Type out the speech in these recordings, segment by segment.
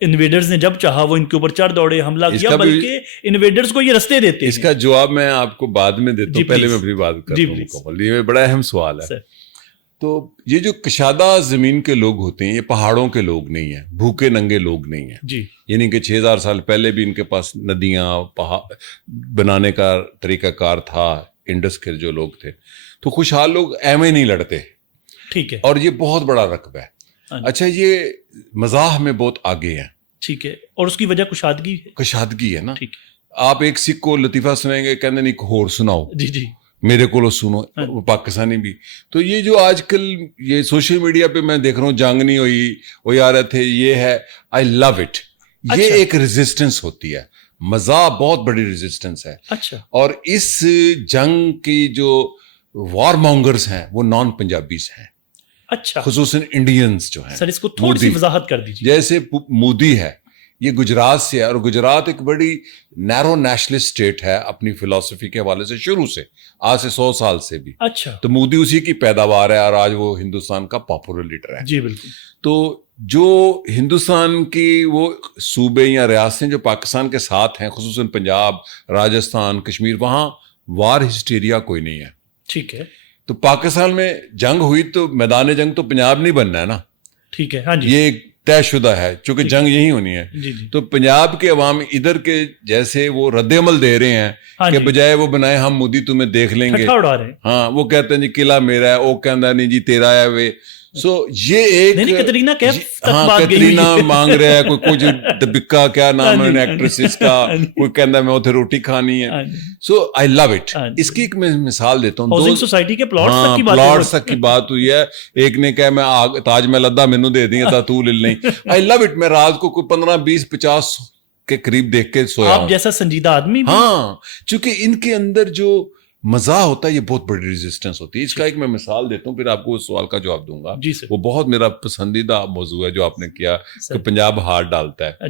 Invaders نے جب چاہا وہ ان کے اوپر چڑھ دوڑے، حملہ کیا، بلکہ انویڈرز کو یہ رستے دیتے ہیں. اس کا جواب میں آپ کو بعد میں دیتا ہوں، پہلے میں اپنی بات کرتا ہوں مکمل. یہ بڑا اہم سوال ہے. تو یہ جو کشادہ زمین کے لوگ ہوتے ہیں یہ پہاڑوں کے لوگ نہیں ہیں، بھوکے ننگے لوگ نہیں ہیں جی. یعنی کہ 6000 سال پہلے بھی ان کے پاس ندیاں بنانے کا طریقہ کار تھا، انڈس کے جو لوگ تھے. تو خوشحال لوگ ایویں نہیں لڑتے. ٹھیک ہے. اور یہ بہت بڑا رقبہ ہے. اچھا یہ مزاح میں بہت آگے ہیں. ٹھیک ہے. اور اس کی وجہ کشادگی ہے نا. آپ ایک سکھ کو لطیفہ سنائیں گے، کہنے نہیں ہور سناؤ، جی جی میرے کو سنو، پاکستانی بھی. تو یہ جو آج کل یہ سوشل میڈیا پہ میں دیکھ رہا ہوں، جنگ نہیں ہوئی، وہ آ رہے تھے، یہ ہے، آئی لو اٹ. یہ ایک ریزسٹنس ہوتی ہے، مزاح بہت بڑی ریزسٹنس ہے. اچھا. اور اس جنگ کی جو وار مونگرز ہیں وہ نان پنجابیز ہیں. اچھا. خصوصاً انڈینز جو ہیں. سر اس کو تھوڑی سی وضاحت کر دیجیے. جیسے مودی ہے، یہ گجرات سے ہے، اور گجرات ایک بڑی نیرو نیشنلسٹ اسٹیٹ ہے اپنی فلسفی کے حوالے سے، شروع سے آج سے 100 سال سے بھی. اچھا. تو مودی اسی کی پیداوار ہے اور آج وہ ہندوستان کا پاپولر لیڈر ہے. جی بالکل. تو جو ہندوستان کی وہ صوبے یا ریاستیں جو پاکستان کے ساتھ ہیں، خصوصاً پنجاب، راجستھان، کشمیر، وہاں وار ہسٹیریا کوئی نہیں ہے. ٹھیک ہے. تو پاکستان میں جنگ ہوئی تو میدان جنگ تو پنجاب نہیں بننا ہے نا. ٹھیک ہے. ہاں جی. یہ طے شدہ ہے چونکہ جنگ یہی ہونی ہے. جی جی. تو پنجاب کے عوام ادھر کے جیسے وہ رد عمل دے رہے ہیں کہ بجائے وہ بنائے ہم مودی تمہیں دیکھ لیں گے. ہاں وہ کہتے ہیں جی قلعہ میرا ہے، وہ کہتا ہے نہیں جی تیرا ہے. وہ سو یہ ایک کترینا مانگ رہا ہے، کوئی کچھ دبکا کیا نام ہے ایکٹریس کا، کوئی کہتا ہے میں اتنے روٹی کھانی ہے. سو آئی لو اٹ. اس کی ایک میں مثال دیتا ہوں. سوسائٹی کے پلاٹس تک کی بات ہوئی ہے. ایک نے کہا میں تاج محل ادا مینوں دے دیں تا تو لے لیں. آئی لو اٹ. میں رات کو کوئی 15 20 50 کے قریب دیکھ کے سویا. آپ جیسا سنجیدہ آدمی. ہاں چونکہ ان کے اندر جو مزاح ہوتا ہے یہ بہت بڑی ریزسٹنس ہوتی ہے. اس کا ایک میں مثال دیتا ہوں، پھر آپ کو اس سوال کا جواب دوں گا. وہ بہت میرا پسندیدہ موضوع ہے جو آپ نے کیا کہ پنجاب ہار ڈالتا ہے.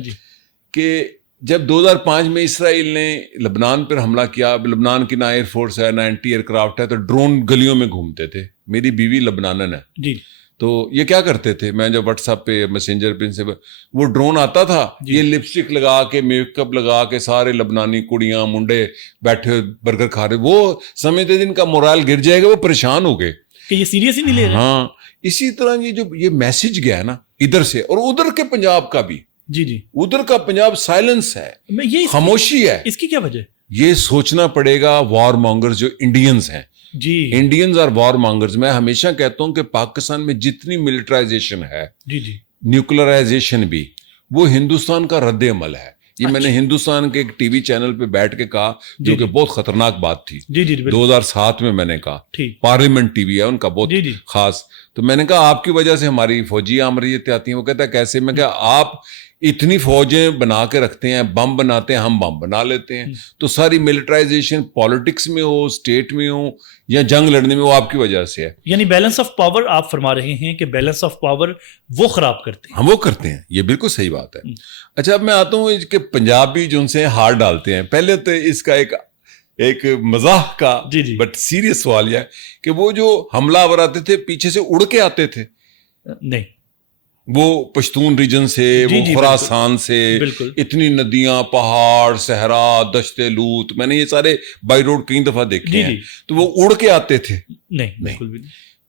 کہ جب 2005 میں اسرائیل نے لبنان پر حملہ کیا، لبنان کی نہ ایئر فورس ہے نہ اینٹی ایئر کرافٹ ہے، تو ڈرون گلیوں میں گھومتے تھے. میری بیوی لبنانن ہے جی. تو یہ کیا کرتے تھے، میں جب واٹس ایپ پہ میسنجر پہ ان سے وہ ڈرون آتا تھا، یہ لپسٹک لگا کے میک اپ لگا کے سارے لبنانی کڑیاں منڈے بیٹھے برگر کھا رہے. وہ سمجھتے تھے ان کا مورال گر جائے گا، وہ پریشان ہو گئے کہ یہ سیریس ہی نہیں لے رہے. ہاں اسی طرح یہ جو یہ میسج گیا نا ادھر سے اور ادھر کے پنجاب کا بھی. جی جی. ادھر کا پنجاب سائلنس ہے، خاموشی ہے. اس کی کیا وجہ؟ یہ سوچنا پڑے گا. وار مانگرز جو انڈینز ہیں جی، انڈینز اور وار مانگرز، میں ہمیشہ کہتا ہوں کہ پاکستان میں جتنی ملٹرائزیشن ہے، جی جی، نیوکلرائزیشن بھی، وہ ہندوستان کا رد عمل ہے. یہ میں نے ہندوستان کے ایک ٹی وی چینل پہ بیٹھ کے کہا جو کہ بہت خطرناک بات تھی. 2007 میں نے کہا، پارلیمنٹ ٹی وی ہے ان کا بہت خاص. تو میں نے کہا آپ کی وجہ سے ہماری فوجی آمریتیں آتی ہیں. وہ کہتا ہے کیسے؟ میں کہا آپ اتنی فوجیں بنا کے رکھتے ہیں، بم بناتے ہیں، ہم بم بنا لیتے ہیں. تو ساری ملٹرائزیشن پالیٹکس میں ہو، اسٹیٹ میں ہو یا جنگ لڑنے میں، وہ آپ کی وجہ سے ہے. یعنی بیلنس آف پاور آپ فرما رہے ہیں کہ بیلنس آف پاور وہ خراب کرتے ہیں. ہم وہ کرتے ہیں. یہ بالکل صحیح بات ہے. اچھا اب میں آتا ہوں کہ پنجابی جو ان سے ہار ڈالتے ہیں. پہلے تو اس کا ایک مزاح کا بٹ سیریس سوال یہ ہے کہ وہ جو حملہ آور آتے تھے پیچھے سے اڑ کے آتے تھے. نہیں، وہ پشتون ریجن سے، وہ خراسان سے، اتنی ندیاں، پہاڑ، صحرا، دشت لوت، میں نے یہ سارے بائی روڈ کئی دفعہ دیکھے ہیں. تو وہ اڑ کے آتے تھے؟ نہیں.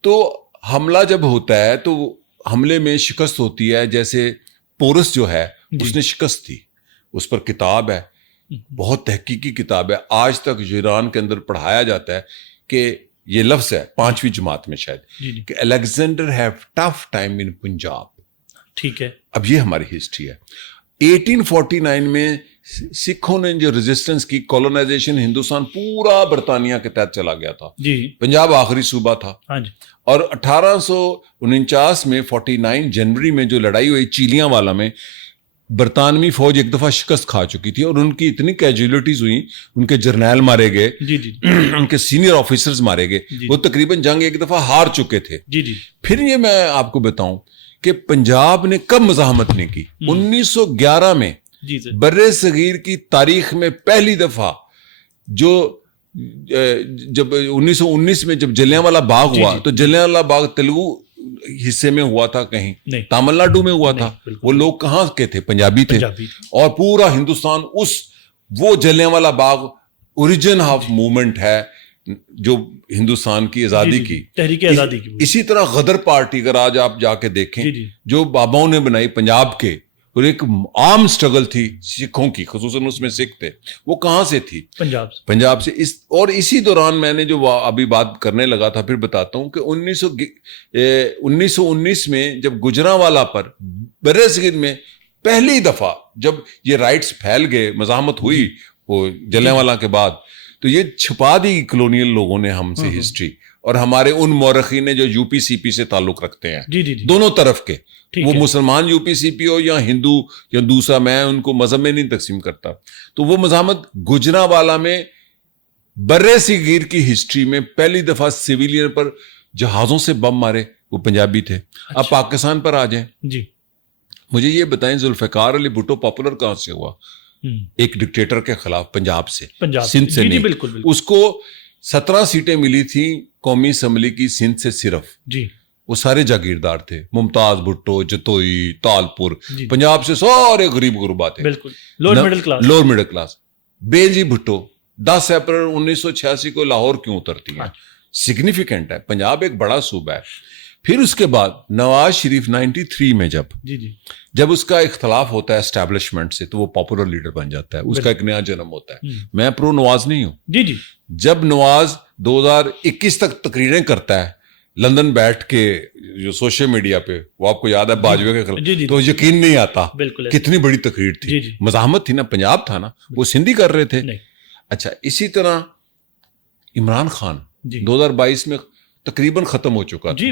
تو حملہ جب ہوتا ہے تو حملے میں شکست ہوتی ہے. جیسے پورس جو ہے اس نے شکست دی، اس پر کتاب ہے، بہت تحقیقی کتاب ہے. آج تک ایران کے اندر پڑھایا جاتا ہے کہ یہ لفظ ہے 5ویں جماعت میں شاید کہ الیگزینڈر ہیو ٹف ٹائم ان پنجاب. ٹھیک ہے. اب یہ ہماری ہسٹری ہے. 1849 میں سکھوں نے جو ریزسٹنس کی، کولونائزیشن، ہندوستان پورا برطانیہ کے تحت چلا گیا تھا. پنجاب آخری صوبہ تھا. اور 1849 میں 49 جنوری میں جو لڑائی ہوئی چیلیاں والا میں، برطانوی فوج ایک دفعہ شکست کھا چکی تھی اور ان کی اتنی کیجولیٹیز ہوئی، ان کے جرنیل مارے گئے، ان کے سینئر آفیسرز مارے گئے. وہ تقریباً جنگ ایک دفعہ ہار چکے تھے. پھر یہ میں آپ کو بتاؤں کہ پنجاب نے کب مزاحمت نہیں کی. 1911 میں بر صغیر کی تاریخ میں پہلی دفعہ جب 1919 میں جب جلیاں والا باغ ہوا تو جلیاں والا باغ تیلگو حصے میں ہوا تھا کہیں؟ نہیں. تامل ناڈو میں ہوا تھا. وہ لوگ کہاں کے تھے؟ پنجابی تھے. اور پورا ہندوستان وہ Jallianwala Bagh origin of movement ہے جو ہندوستان کی آزادی کی تحریک آزادی کی. اسی طرح غدر پارٹی اگر آج آپ جا کے دیکھیں جو باباؤں نے بنائی پنجاب کے، اور ایک عام سٹرگل تھی سکھوں کی، خصوصاً اس میں سکھ تھے، وہ کہاں سے تھی؟ پنجاب سے. اور اسی دوران میں نے جو ابھی بات کرنے لگا تھا پھر بتاتا ہوں کہ 1919 میں جب گجرانوالہ پر برصغیر میں پہلی دفعہ جب یہ رائٹس پھیل گئے، مزاحمت ہوئی وہ جلیانوالہ کے بعد، تو یہ چھپا دی کلونیل لوگوں نے ہم سے ہسٹری، اور ہمارے ان مورخین جو یو پی سی پی سے تعلق رکھتے ہیں دونوں طرف کے، وہ مسلمان یو پی سی پی ہو یا ہندو یا دوسرا، میں ان کو مذہب میں نہیں تقسیم کرتا. تو وہ مزاحمت گجرانوالہ میں برصغیر کی ہسٹری میں پہلی دفعہ سویلین پر جہازوں سے بم مارے وہ پنجابی تھے. اب پاکستان پر آ جائیں. مجھے یہ بتائیں ذوالفقار علی بھٹو پاپولر کہاں سے ہوا؟ ایک ڈکٹیٹر کے خلاف پنجاب سے، سندھ سے نہیں. اس کو 17 سیٹیں ملی تھیں قومی اسمبلی کی سندھ سے صرف. وہ سارے جاگیردار تھے، ممتاز بھٹو، جتوئی، تالپور، پنجاب سے سارے غریب غربا تھے، لوور مڈل کلاس. بیل جی بھٹو 10 اپریل 1986 کو لاہور کیوں اترتی ہیں؟ سگنیفیکنٹ ہے. پنجاب ایک بڑا صوبہ ہے. پھر اس کے بعد نواز شریف 93 میں جب اس کا اختلاف ہوتا ہے اسٹیبلشمنٹ سے تو وہ پاپولر لیڈر بن جاتا ہے، اس کا ایک نیا جنم ہوتا ہے. میں پرو نواز نہیں ہوں. جب نواز 2021 تک تقریریں کرتا ہے لندن بیٹھ کے جو سوشل میڈیا پہ، وہ آپ کو یاد ہے باجوے کے خلاف، تو یقین نہیں آتا کتنی بڑی تقریر تھی. مزاحمت تھی نا، پنجاب تھا نا، وہ سندھی کر رہے تھے. اچھا، اسی طرح عمران خان 2022 میں تقریباً ختم ہو چکا تھا.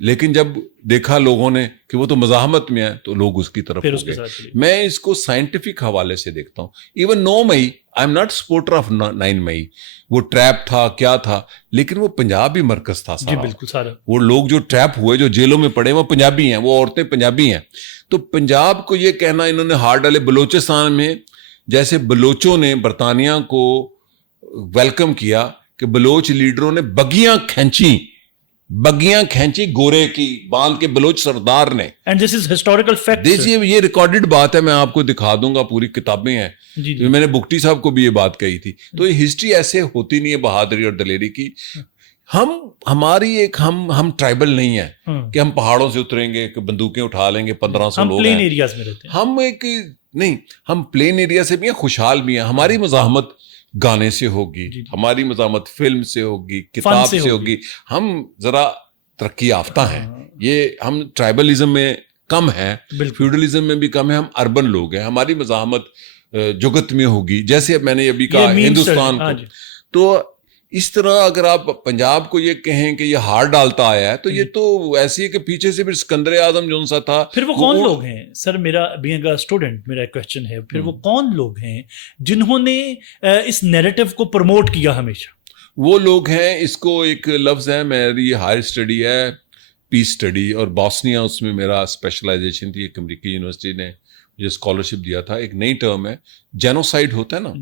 لیکن جب دیکھا لوگوں نے کہ وہ تو مزاحمت میں ہے تو لوگ اس کی طرف ہو گئے. میں اس کو سائنٹیفک حوالے سے دیکھتا ہوں. Even 9 May I am not supporter of 9 مئی، وہ ٹریپ تھا کیا تھا، لیکن وہ پنجاب ہی مرکز تھا سارا. وہ لوگ جو ٹریپ ہوئے، جو جیلوں میں پڑے، وہ پنجابی ہیں، وہ عورتیں پنجابی ہیں. تو پنجاب کو یہ کہنا انہوں نے ہار ڈالے. بلوچستان میں جیسے بلوچوں نے برطانیہ کو ویلکم کیا کہ بلوچ لیڈروں نے بگیاں کھینچی گورے کی باندھ کے بلوچ سردار نے. And this is historical fact. یہ ریکارڈڈ بات ہے، میں آپ کو دکھا دوں گا، پوری کتابیں ہیں. میں نے بگٹی صاحب کو بھی یہ بات کہی تھی. تو یہ ہسٹری ایسے ہوتی نہیں ہے بہادری اور دلیری کی. ہماری ایک ہم ٹرائبل نہیں ہے کہ ہم پہاڑوں سے اتریں گے کہ بندوقیں اٹھا لیں گے 1500 لوگ ہیں. ہم ایک نہیں، ہم پلین ایریا سے بھی ہیں، خوشحال بھی ہیں. ہماری مزاحمت گانے سے ہوگی، ہماری مزاحمت فلم سے ہوگی، کتاب سے ہوگی. ہم ذرا ترقی یافتہ ہیں. یہ ہم ٹرائبلزم میں کم ہیں، فیوڈلزم میں بھی کم ہیں. ہم اربن لوگ ہیں. ہماری مزاحمت جگت میں ہوگی، جیسے میں نے ابھی کہا ہندوستان کو. تو اس طرح اگر آپ پنجاب کو یہ کہیں کہ یہ ہار ڈالتا آیا ہے تو یہ تو ایسی ہے کہ پیچھے سے پھر سکندر اعظم جو سا تھا. پھر وہ کون لوگ ہیں سر؟ میرا بینگ اے اسٹوڈنٹ میرا ایک کوسچن ہے، پھر وہ کون لوگ ہیں جنہوں نے اس نیریٹو کو پروموٹ کیا ہمیشہ؟ وہ لوگ ہیں، اس کو ایک لفظ ہے، میری ہائر اسٹڈی ہے پیس اسٹڈی، اور بوسنیا اس میں میرا اسپیشلائزیشن تھی. ایک امریکی یونیورسٹی نے مجھے اسکالرشپ دیا تھا. ایک نئی ٹرم ہے، جینوسائڈ ہوتا ہے نا.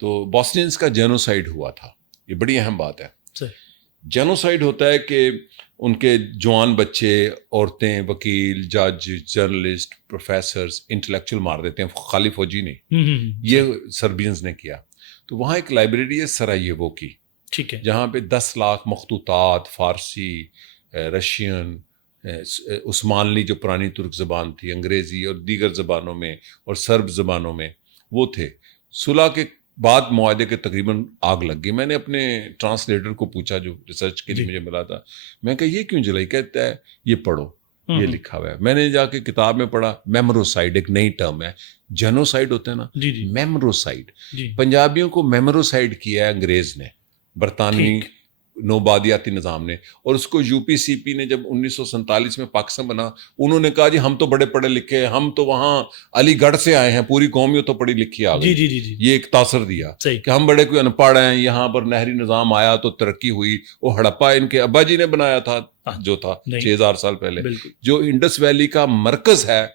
تو بوسنینس کا جینوسائڈ ہوا تھا. یہ بڑی اہم بات ہے. جینوسائڈ ہوتا ہے کہ ان کے جوان بچے، عورتیں، وکیل، جج، جرنلسٹ، پروفیسرز، انٹلیکچوئل مار دیتے ہیں، خالی فوجی نہیں. یہ سربینز نے کیا. تو وہاں ایک لائبریری ہے سرائیوو کی، ٹھیک ہے، جہاں پہ 10 لاکھ مخطوطات فارسی، رشین، عثمانلی جو پرانی ترک زبان تھی، انگریزی اور دیگر زبانوں میں اور سرب زبانوں میں وہ تھے. صلح کے بعد معاہدے کے تقریباً آگ لگ گئی. میں نے اپنے ٹرانسلیٹر کو پوچھا جو ریسرچ کے لیے مجھے ملا تھا، میں کہا یہ کیوں جلائی؟ کہتا ہے یہ پڑھو، یہ لکھا ہوا ہے. میں نے جا کے کتاب میں پڑھا، میموروسائڈ ایک نئی ٹرم ہے. جینوسائڈ ہوتا ہے نا، میموروسائڈ. پنجابیوں کو میموروسائڈ کیا ہے انگریز نے، برطانوی نوبادیاتی نظام نے. اور اس کو یو پی سی پی نے جب 1947 میں پاکستان بنا، انہوں نے کہا جی ہم تو بڑے پڑھے لکھے، ہم تو وہاں علی گڑھ سے آئے ہیں، پوری قوم تو پڑھی لکھی آ گئی. یہ ایک تاثر دیا کہ ہم بڑے کوئی ان پڑھ ہیں. یہاں پر نہری نظام آیا تو ترقی ہوئی. وہ ہڑپا ان کے ابا جی نے بنایا تھا، جو تھا 6000 سال پہلے، جو انڈس ویلی کا مرکز ہے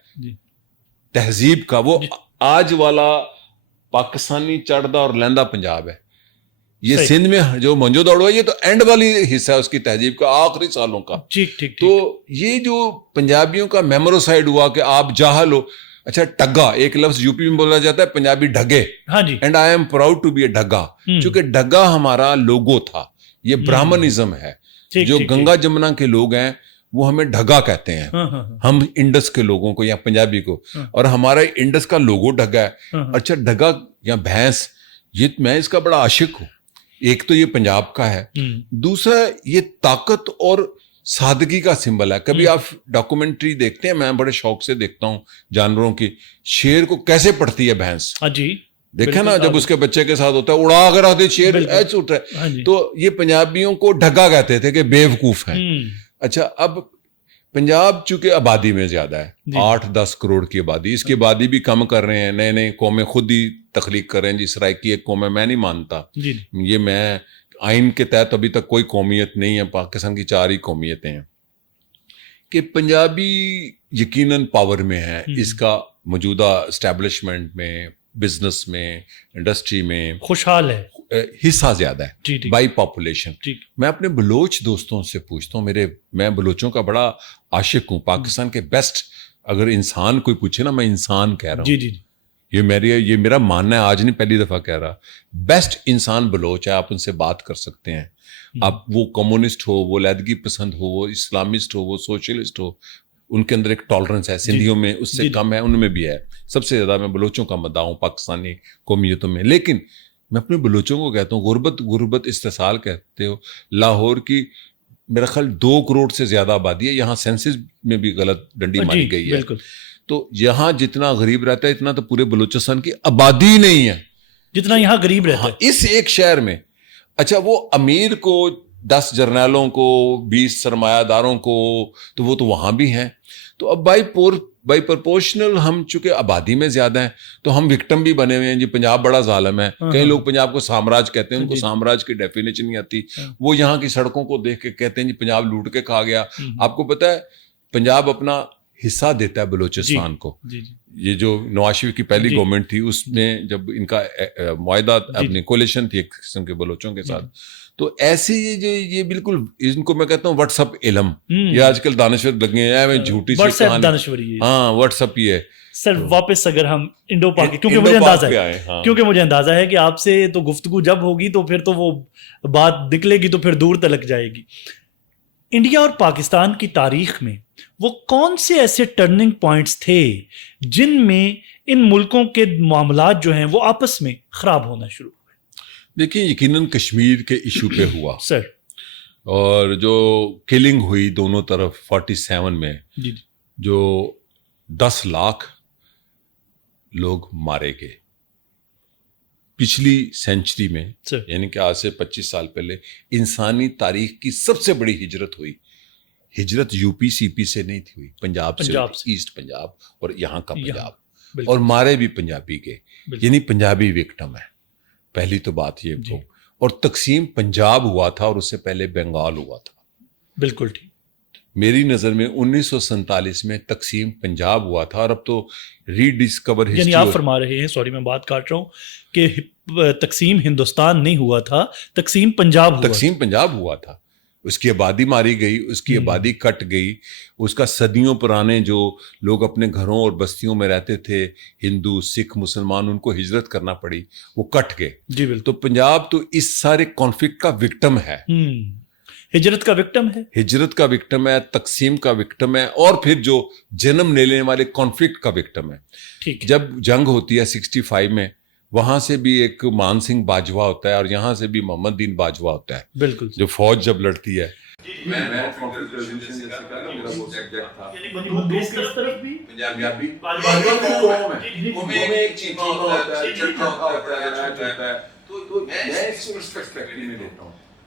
تہذیب کا، وہ آج والا پاکستانی چڑھدا اور لہندا پنجاب ہے. یہ سندھ میں جو منجو دڑو ہے یہ تو اینڈ والی حصہ ہے اس کی تہذیب کا، آخری سالوں کا. ٹھیک. تو یہ جو پنجابیوں کا میموروسائڈ ہوا کہ آپ جاہل ہو. اچھا ڈھگا ایک لفظ یوپی میں بولا جاتا ہے پنجابی ڈھگے، and I am proud to be a ڈھگا. چونکہ ڈھگا ہمارا لوگو تھا. یہ برہمنزم ہے. جو گنگا جمنا کے لوگ ہیں وہ ہمیں ڈھگا کہتے ہیں، ہم انڈس کے لوگوں کو یا پنجابی کو، اور ہمارا انڈس کا لوگو ڈھگا ہے. اچھا ڈھگا یا بھینس، یہ میں اس کا بڑا عاشق ہوں. ایک تو یہ پنجاب کا ہے، دوسرا یہ طاقت اور سادگی کا سمبل ہے. کبھی آپ ڈاکومنٹری دیکھتے ہیں، میں بڑے شوق سے دیکھتا ہوں جانوروں کی، شیر کو کیسے پڑھتی ہے بھینس. دیکھا نا جب اس کے بچے کے ساتھ ہوتا ہے اڑا کر آتے شیر ایچ اٹھ رہا ہے. تو یہ پنجابیوں کو ڈھگا کہتے تھے کہ بیوقوف ہیں. اچھا اب پنجاب چونکہ آبادی میں زیادہ ہے، 8-10 کروڑ کی آبادی، اس کی آبادی بھی کم کر رہے ہیں، نئے نئے قومیں خود ہی تخلیق کر رہے ہیں. جی سرائکی ایک قوم ہے، میں نہیں مانتا یہ، میں آئین کے تحت ابھی تک کوئی قومیت نہیں ہے. پاکستان کی 4 ہی قومیتیں ہیں. کہ پنجابی یقیناً پاور میں ہے، اس کا موجودہ اسٹیبلشمنٹ میں، بزنس میں، انڈسٹری میں خوشحال ہے، حصہ زیادہ ہے بائی پاپولیشن. میں اپنے بلوچ دوستوں سے پوچھتا ہوں، میں بلوچوں کا بڑا عاشق ہوں. پاکستان کے بیسٹ اگر انسان کوئی پوچھے نا، میں انسان کہہ رہا ہوں. یہ میرا ماننا ہے، آج نہیں پہلی دفعہ کہہ رہا. بیسٹ انسان بلوچ ہے. آپ ان سے بات کر سکتے ہیں. آپ وہ کمیونسٹ ہو، وہ علیحدگی پسند ہو، وہ اسلامسٹ ہو، وہ سوشلسٹ ہو، ان کے اندر ایک ٹالرنس ہے. سندھیوں میں اس سے کم ہے، ان میں بھی ہے. سب سے زیادہ میں بلوچوں کا مداح ہوں پاکستانی قومیتوں میں. لیکن میں اپنے بلوچوں کو کہتا ہوں، غربت استحصال کہتے ہو. لاہور کی میرا خیال 2 کروڑ سے زیادہ آبادی ہے. یہاں سینسس میں بھی غلط ڈنڈی ماری گئی ہے. تو یہاں جتنا غریب رہتا ہے اتنا تو پورے بلوچستان کی آبادی نہیں ہے جتنا یہاں غریب رہتا ہے اس ایک شہر میں. اچھا وہ امیر کو 10 جرنیلوں کو 20 سرمایہ داروں کو تو وہ تو وہاں بھی ہیں. تو اب بائی پرپورشنل ہم چونکہ آبادی میں زیادہ ہیں تو ہم وکٹم بھی بنے ہوئے ہیں. جی پنجاب بڑا ظالم ہے. کئی لوگ پنجاب کو سامراج کہتے ہیں، ان کو سامراج کی ڈیفینیشن نہیں آتی. وہ یہاں کی سڑکوں کو دیکھ کے کہتے ہیں جی پنجاب لوٹ کے کھا گیا. آپ کو پتہ ہے پنجاب اپنا حصہ دیتا ہے بلوچستان کو. یہ جو نواز شریف کی پہلی گورنمنٹ تھی اس میں جب ان کا معاہدہ اپنی کولیشن تھی ایک قسم کے بلوچوں کے ساتھ، تو ایسے یہ بالکل ان کو میں کہتا ہوں واٹس اپ علم. یہ آج کل دانشور لگے ہیں جھوٹی سی کہانی. ہاں واٹس اپ ہی ہے. سر واپس اگر ہم انڈو پاک، کیونکہ مجھے اندازہ ہے کہ آپ سے تو گفتگو جب ہوگی تو پھر تو وہ بات نکلے گی تو پھر دور تلک جائے گی. انڈیا اور پاکستان کی تاریخ میں وہ کون سے ایسے ٹرننگ پوائنٹس تھے جن میں ان ملکوں کے معاملات جو ہیں وہ آپس میں خراب ہونا شروع ہوئے؟ دیکھیں یقیناً کشمیر کے ایشو پہ ہوا سر، اور جو کلنگ ہوئی دونوں طرف 47 میں، جو 10 لاکھ لوگ مارے گئے پچھلی سینچری میں، یعنی کہ آج سے 25 سال پہلے انسانی تاریخ کی سب سے بڑی ہجرت ہوئی. ہجرت یو پی سی پی سے نہیں تھی ہوئی، پنجاب سے، ایسٹ پنجاب اور یہاں کا پنجاب، اور مارے بھی پنجابی کے، یعنی پنجابی وکٹم ہے. پہلی تو بات یہ ہو. اور تقسیم پنجاب ہوا تھا اور اس سے پہلے بنگال ہوا تھا. بالکل ٹھیک. میری نظر میں 1947 میں تقسیم پنجاب ہوا تھا، اور اب تو ری ڈسکور ہسٹری. یعنی آپ فرما رہے ہیں، سوری میں بات کاٹ رہا ہوں، کہ تقسیم ہندوستان نہیں ہوا تھا، تقسیم پنجاب ہوا تھا. اس کی آبادی ماری گئی، اس کی آبادی کٹ گئی. اس کا صدیوں پرانے جو لوگ اپنے گھروں اور بستیوں میں رہتے تھے، ہندو سکھ مسلمان، ان کو ہجرت کرنا پڑی، وہ کٹ گئے. جی بالکل. تو پنجاب تو اس سارے کانفلکٹ کا وکٹم ہے. ہجرت کا وکٹم ہے، تقسیم کا وکٹم ہے، اور پھر جو جنم لینے والے کانفلکٹ کا وکٹم ہے. جب جنگ ہوتی ہے 65 میں، وہاں سے بھی ایک مان سنگھ باجوہ ہوتا ہے اور یہاں سے بھی محمد دین باجوہ ہوتا ہے. بالکل. جو فوج جب لڑتی ہے،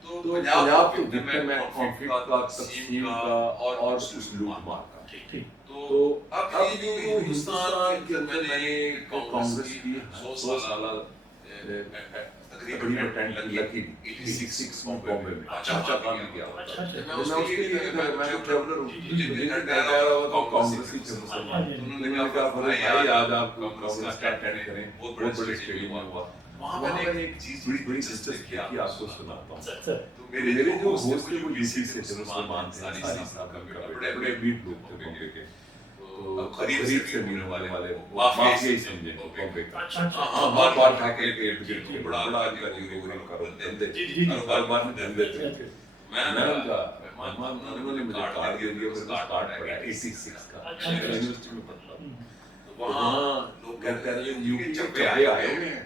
تو پنجاب تو وکٹم ہے کانفلکٹ کا، تقسیم کا اور اس لوٹ مار کا. تو اب جو ہندوستان کے اندر میں نے کانگریس کی 100 سالہ تقریباً لکی 86 بامبے میں چاچا خان نے کیا ہوتا ہے. میں اس کے لیے میں تو ٹریولر ہوں، مجھے کہا رہا کانگریس کی مسلمان، انہوں نے کہا بھائی آج آپ کانگریس کا اٹینڈ کریں. بہت بڑے اسٹیڈیم میں ہوا. وہاں میں نے ایک چیز بڑی دلچسپ کی آپ کو سناتا ہوں. میرے جو دوست تھے وہ یوپی سے تھے, مسلمان تھے, ساری صاحب بڑے بڑے بیٹ لوگ تھے بامبے کے, تو قریب سے ملنے والے مافیا ہی سمجھے بامبے کا. ہاں بار بار کھا کے گرتی بڑا کا کاروبار میں دھندے تھے. میں نے ان کا انہوں نے مجھے کارڈ دے دیا, میرے پاس کارڈ پڑا 86 کا, یونیورسٹی میں پڑھتا ہوں. وہاں لوگ کہتے ہیں یوپی چپے آئے ہوئے ہیں,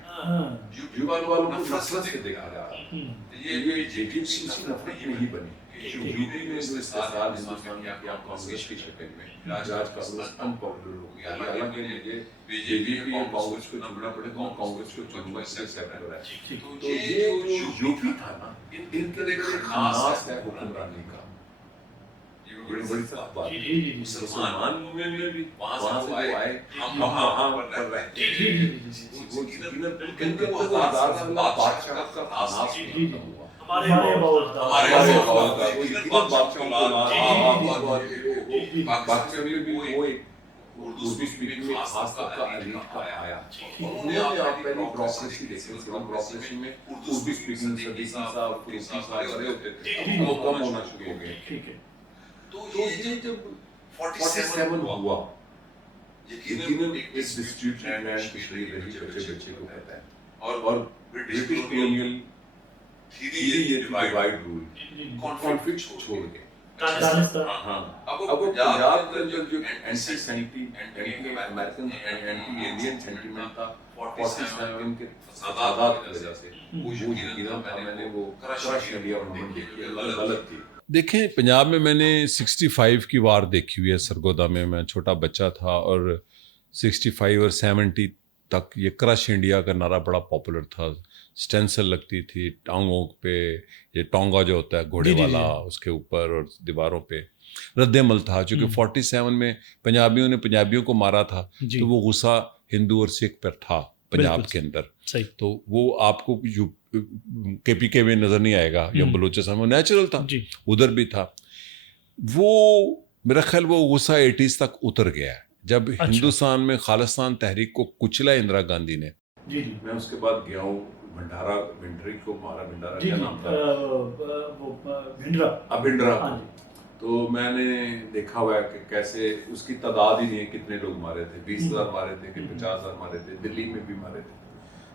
یوپی والوں کو نفرت سے دیکھا جا رہا ہے. یہ جے سی نفرت نہیں بنی, یوپی میں جو استحصال ہندوستان کیا کانگریس کی شکل میں, آج کانگریس کم پاپولر ہو گیا. حالانکہ مجھے بی جے پی اور کانگریس کو چننا پڑے تو میں کانگریس کو چنوں سے سیپریٹ ہے. تو یہ جو یوپی تھا نا, ان کے ایک خاص ہے حکمرانی کا, بڑی بڑی سخت بات ہے. مسلمان موومنٹ میں بھی وہاں سے آئے, ہم وہاں پر رہے تھے, وہ ان کے وہ ہزار سال بادشاہ کا خاص ہوا. ہمارے بادشاہ میں بھی وہ ایک اردو اسپیکنگ میں خاص طور کا ایلیٹ کا آیا. انہوں نے آپ پہلے بروکریسی دیکھیں, اسلام بروکریسی میں اردو اسپیکنگ صدیقی صاحب, فروسی صاحب بڑے ہوتے تھے, وہ کم ہونا شروع ہو گئے. تو یہ جب 47 ہوا, یقیناً ایک ڈسپیوٹ لینڈ پچھڑی رہی, بچے بچے کو پتہ ہے, اور برٹش کولونیل تھی یہ ڈیوائیڈ رول, کانفلکٹ چھوڑ گئے. ہاں, اب پنجاب کے اندر جو اینٹی سینٹی anti American anti Indian sentiment تھا 47 کے فسادات کی وجہ سے, وہ یقیناً میں نے وہ کرش انڈیا موومنٹ دیکھی, غلط تھی. دیکھیں پنجاب میں میں نے 65 کی وار دیکھی ہوئی ہے سرگودا میں چھوٹا بچہ تھا, اور 65 اور 70 تک یہ کرش انڈیا کا نعرہ بڑا پاپولر تھا. اسٹینسل لگتی تھی ٹانگوں پہ, یہ ٹانگا جو ہوتا ہے گھوڑے والا, اس کے اوپر اور دیواروں پہ. رد عمل تھا چونکہ 47 میں پنجابیوں نے پنجابیوں کو مارا تھا, تو وہ غصہ ہندو اور سکھ پر تھا پنجاب کے اندر. تو وہ آپ کو کے پی کے میں نظر نہیں آئے گا, یا بلوچستان میں نیچرل تھا, ادھر بھی تھا. وہ میرا خیال وہ غصہ 80s تک اتر گیا ہے جب ہندوستان میں خالصتان تحریک کو کچلا اندرا گاندھی نے. میں اس کے بعد گیا ہوں بھنڈارا, بھنڈری کو مارا, بھنڈارا کیا نام تھا, بھنڈرا. تو میں نے دیکھا ہوا ہے کہ کیسے اس کی تعداد ہی نہیں ہے کتنے لوگ مارے تھے, 20,000 مارے تھے کہ 50,000 مارے تھے, دلی میں بھی مارے تھے.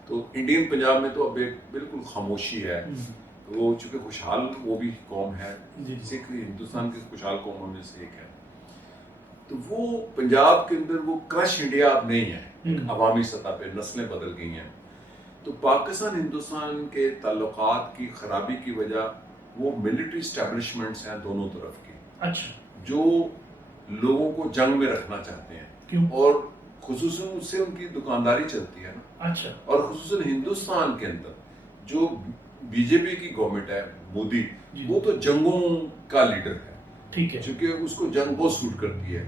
تو انڈین پنجاب میں تو اب ایک بالکل خاموشی ہے. وہ چونکہ خوشحال وہ بھی قوم ہے, سکھ ہندوستان کے خوشحال قوموں میں سے ایک ہے. تو وہ پنجاب کے اندر وہ کرش انڈیا اب نہیں ہے, عوامی سطح پہ نسلیں بدل گئی ہیں. تو پاکستان ہندوستان کے تعلقات کی خرابی کی وجہ وہ ملٹری اسٹیبلشمنٹس ہیں دونوں طرف کی, جو لوگوں کو جنگ میں رکھنا چاہتے ہیں, اور خصوصاً اس سے ان کی دکانداری چلتی ہے نا. اور خصوصاً ہندوستان کے اندر جو بی جے پی کی گورنمنٹ ہے, مودی, وہ تو جنگوں کا لیڈر ہے, چونکہ اس کو جنگ بہت سوٹ کرتی ہے,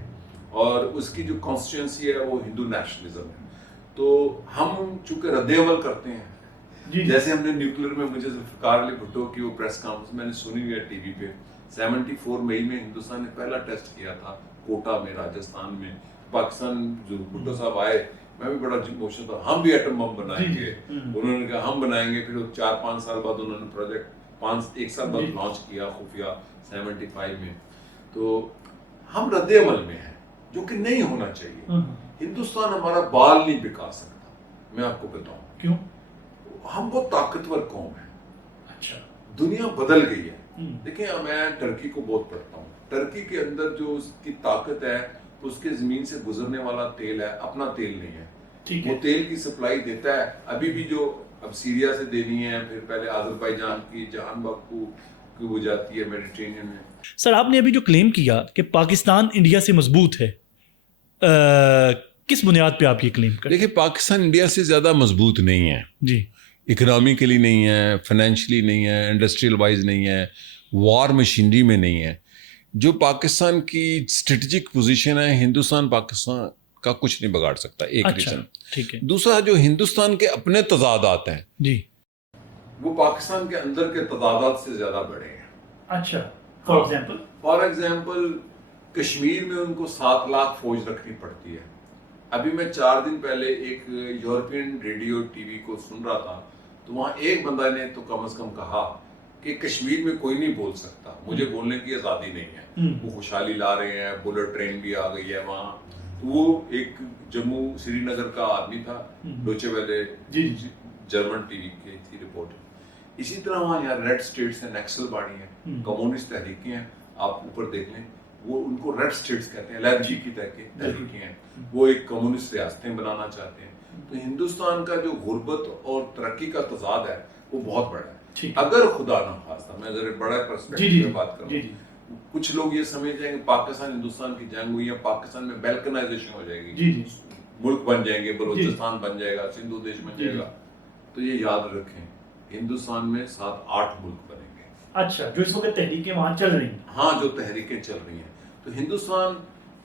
اور اس کی جو کانسٹیٹوئنسی ہے وہ ہندو نیشنلزم ہے. تو ہم چونکہ رد عمل کرتے ہیں, جیسے ہم نے نیوکلیر میں, مجھے ذوالفقار علی بھٹو کی وہ پریس کانفرنس میں نے سنی ہوئی ہے ٹی وی پہ, 74 مئی میں ہندوستان نے پہلا ٹیسٹ کیا تھا کوٹا میں, راجستھان میں. پاکستان جو بھٹو صاحب آئے, میں بھی بڑا ایموشنل تھا, ہم بھی ایٹم بم بنائیں گے. انہوں نے کہا ہم بنائیں گے, پھر 4-5 سال بعد انہوں نے پروجیکٹ 1 سال بعد لانچ کیا خفیہ 75 میں. تو ہم رد عمل میں ہیں, جو کہ نہیں ہونا چاہیے. ہندوستان ہمارا بال نہیں بکا سکتا, میں آپ کو بتاؤں کیوں. ہم بہت طاقتور قوم ہیں, دنیا بدل گئی ہے. دیکھیں میں ٹرکی کو بہت پڑھتا ہوں, ٹرکی کے اندر جو اس کی طاقت ہے, اس کے زمین سے گزرنے والا تیل ہے, اپنا تیل نہیں ہے. وہ تیل کی سپلائی دیتا ہے ابھی بھی, جو اب سیریا سے دینی ہے, پھر پہلے آذربائیجان کی, جہان باکو کی وہ جاتی ہے میڈیٹرینین میں. سر آپ نے ابھی جو کلیم کیا کہ پاکستان انڈیا سے مضبوط ہے, کس بنیاد پہ آپ یہ کلیم کریں؟ دیکھیں پاکستان انڈیا سے زیادہ مضبوط نہیں ہے. جی, اکنامکلی نہیں ہے, فائنینشلی نہیں ہے, انڈسٹریل وائز نہیں ہے, وار مشینری میں نہیں ہے. جو پاکستان کی اسٹریٹجک پوزیشن ہے, ہندوستان پاکستان کا کچھ نہیں بگاڑ سکتا, ایک ریزن. ٹھیک ہے. دوسرا جو ہندوستان کے اپنے تضادات ہیں, جی, وہ پاکستان کے اندر کے تضادات سے زیادہ بڑے ہیں. اچھا, فار ایگزامپل کشمیر میں ان کو 7 لاکھ فوج رکھنی پڑتی ہے, ابھی میں 4 دن پہلے ایک یورپین ریڈیو ٹی وی کو سن رہا تھا, تو وہاں ایک بندہ نے تو کم از کم کہا کہ کشمیر میں کوئی نہیں بول سکتا, مجھے بولنے کی آزادی نہیں ہے, وہ خوشحالی لا رہے ہیں, بلٹ ٹرین بھی آ گئی ہے وہاں. وہ ایک جموں سری نگر کا آدمی تھا, ڈوچے ویلے جرمن ٹی وی کی تھی رپورٹ. اسی طرح وہاں یہاں ریڈ اسٹیٹس ہیں, نیکسل باڑی ہیں, کمیونسٹ تحریکیں ہیں, آپ اوپر دیکھ لیں, وہ ان کو ریڈ اسٹیٹس کہتے ہیں, علیحدگی کی تحریکیں ہیں, وہ ایک کمیونسٹ ریاستیں بنانا چاہتے ہیں. تو ہندوستان کا جو غربت اور ترقی کا تضاد ہے وہ بہت بڑا ہے. اگر خدا نہ خواستہ, میں ذرا بڑا پرسپیکٹو میں بات کروں, کچھ لوگ یہ سمجھ جائیں کہ پاکستان ہندوستان کی جنگ ہوئی ہے, پاکستان میں بیلکنائزیشن ہو جائے گی, ملک بن جائیں گے, بلوچستان بن جائے گا, سندھو دیش بن جائے گا. تو یہ یاد رکھیں, ہندوستان میں 7-8 ملک بنیں گے. اچھا, جو اس وقت تحریکیں وہاں چل رہی ہیں. ہاں, جو تحریکیں چل رہی ہیں. تو ہندوستان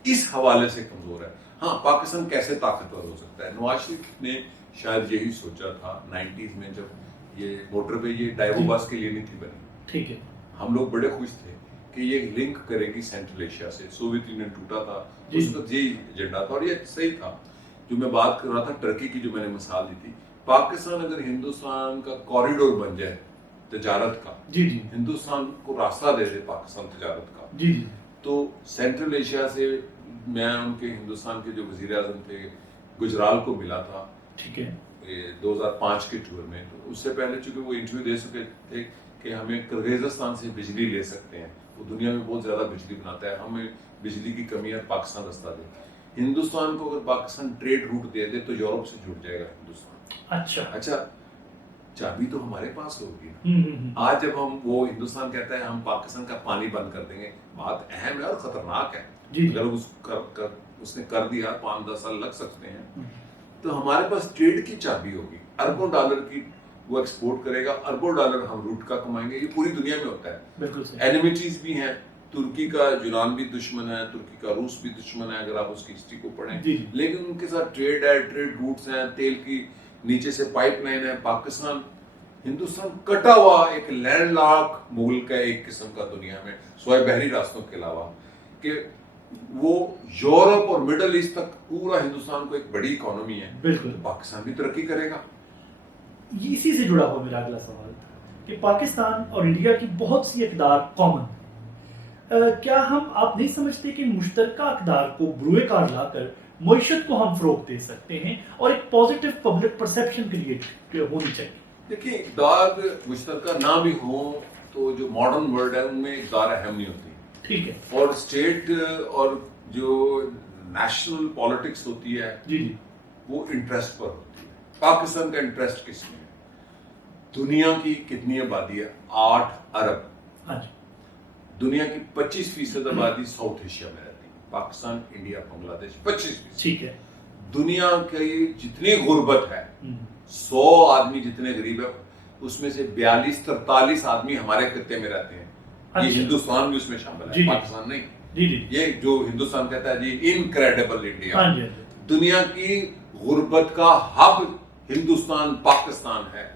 اس حوالے سے کمزور ہے. ہاں, پاکستان کیسے طاقتور ہو سکتا ہے؟ نواز شریف نے شاید یہی سوچا تھا 90s میں, جب یہ موٹر پہ یہ ڈائیو بس کے لیے نہیں تھی بنی. ٹھیک ہے, ہم لوگ بڑے خوش تھے کہ یہ لنک کرے گی سینٹرل ایشیا سے. سوویت یونین ٹوٹا تھا, اس وقت یہی ایجنڈا تھا, اور یہ صحیح تھا. جو میں بات کر رہا تھا ٹرکی کی, جو میں نے مثال دی تھی, پاکستان اگر ہندوستان کا کوریڈور بن جائے تجارت کا, ہندوستان کو راستہ دے دے پاکستان تجارت کا, تو سینٹرل ایشیا سے میں ان کے ہندوستان کے جو وزیر اعظم تھے گجرال کو ملا تھا. ٹھیک ہے, 2005 کے ٹور میں. تو اس سے پہلے چونکہ وہ انٹرویو دے چکے تھے کہ ہمیں کرغیزستان سے بجلی لے سکتے ہیں, وہ دنیا میں بہت زیادہ بجلی بناتا ہے, ہمیں بجلی کی کمی ہے, پاکستان راستہ دے. ہندوستان کو اگر پاکستان ٹریڈ روٹ دے دے تو یورپ سے جڑ جائے گا ہندوستان. اچھا, چابی تو ہمارے پاس ہوگی. آج جب ہم, وہ ہندوستان کہتا ہے ہم پاکستان کا پانی بند کر دیں گے, بات اہم ہے اور خطرناک ہے. اگر اس نے کر دیا 5-10 سال لگ سکتے ہیں. تو ہمارے پاس ٹریڈ کی چابی ہوگی, اربوں ڈالر کی وہ ایکسپورٹ کرے گا, اربوں ڈالر ہم روٹ کا کمائیں گے. یہ پوری دنیا میں ہوتا ہے. اینیمیٹیز بھی ہیں, ترکی کا یونان بھی دشمن ہے, ترکی کا روس بھی دشمن ہے, اگر آپ اس کی ہسٹری کو پڑھیں, لیکن ان کے ساتھ ٹریڈ ہے, ٹریڈ روٹس ہیں, تیل کی نیچے سے پائپ لائن ہے. پاکستان, ہندوستان کٹا ہوا ایک لینڈ لاک ملک ہے ایک قسم کا دنیا میں, سوائے بحری راستوں کے علاوہ, کہ وہ یورپ اور مڈل ایسٹ تک پورا ہندوستان کو ایک بڑی اکانومی ہے. بالکل, پاکستان بھی ترقی کرے گا. اسی سے جڑا ہوا میرا اگلا سوال کہ پاکستان اور انڈیا کی بہت سی اقدار کامن, کیا ہم, آپ نہیں سمجھتے کہ مشترکہ اقدار کو بروئے کار لا کر معیشت کو ہم فروغ دے سکتے ہیں اور ایک پازیٹیو پبلک پرسیپشن کریٹ ہونی چاہیے؟ دیکھیں, اقدار مشترکہ نہ بھی ہوں تو جو ماڈرن ورلڈ ہے ان میں اقدار اہم نہیں ہوتی. ٹھیک ہے, اور اسٹیٹ اور جو نیشنل پالیٹکس ہوتی ہے وہ انٹرسٹ پر ہوتی ہے. پاکستان کا انٹرسٹ کس میں ہے؟ دنیا کی کتنی آبادی ہے؟ 8 ارب. دنیا کی 25% آبادی ساؤتھ ایشیا میں رہتی ہے, پاکستان, انڈیا, بنگلہ دیش, 25%. ٹھیک ہے, دنیا کی جتنی غربت ہے, 100 آدمی جتنے غریب ہے, اس میں سے 42-43 آدمی ہمارے خطے میں رہتے ہیں. یہ ہندوستان بھی اس میں شامل ہے, پاکستان نہیں. یہ جو ہندوستان کہتا ہے جی انکریڈیبل انڈیا, دنیا کی غربت کا ہب ہندوستان, پاکستان ہے.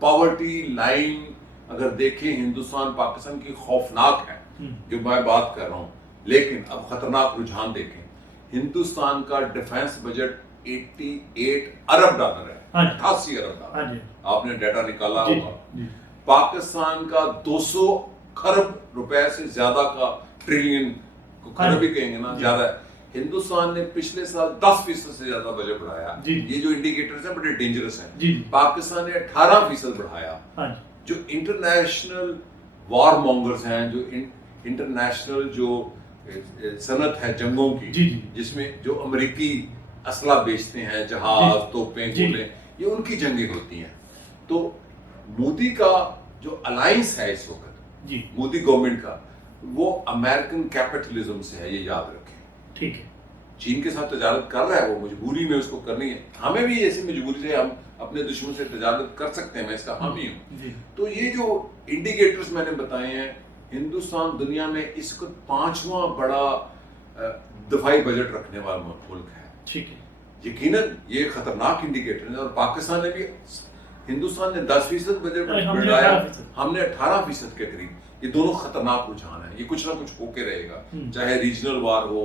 پاورٹی لائن اگر دیکھیں ہندوستان پاکستان کی خوفناک ہے جو میں بات کر رہا ہوں. لیکن اب خطرناک رجحان دیکھیں, ہندوستان کا ڈیفنس بجٹ 88 ارب ڈالر ہے, 88 ارب ڈالر. آپ نے ڈیٹا نکالا ہوگا. پاکستان کا 200 کھرب روپے سے زیادہ کا, ٹریلین کو کھرب بھی کہیں گے نا, زیادہ ہے. ہندوستان نے پچھلے سال 10% سے زیادہ بجٹ بڑھایا. یہ جو انڈیکیٹرز ہیں بڑے ڈینجرس ہیں. پاکستان نے 18% بڑھایا. جو انٹرنیشنل وار مونگرز ہیں, جو انٹرنیشنل جو صنعت ہے جنگوں کی, جس میں جو امریکی اسلحہ بیچتے ہیں, جہاز, توپیں, گولیں, یہ ان کی جنگیں ہوتی ہیں. تو مودی کا جو الائنس ہے اس وقت, مودی گورنمنٹ کا, وہ امریکن کیپٹلزم سے ہے, یہ یاد رکھیں. ٹھیک ہے, چین کے ساتھ تجارت کر رہا ہے, وہ مجبوری میں اس کو کرنی ہے. ہمیں بھی ایسی مجبوری سے ہم اپنے دشمن سے تجارت کر سکتے ہیں, میں اس کا حامی ہوں. تو یہ جو انڈیکیٹرز میں نے بتائے ہیں, ہندوستان دنیا میں اس وقت 5واں بڑا دفاعی بجٹ رکھنے والا ملک ہے. ٹھیک ہے, یقیناً یہ خطرناک انڈیکیٹر ہے. اور پاکستان نے بھی, ہندوستان نے 10% بجٹ بڑھایا, ہم نے 18% کے قریب. یہ دونوں خطرناک رجحان ہیں, یہ کچھ نہ کچھ ہو کے رہے گا, چاہے ریجنل وار ہو,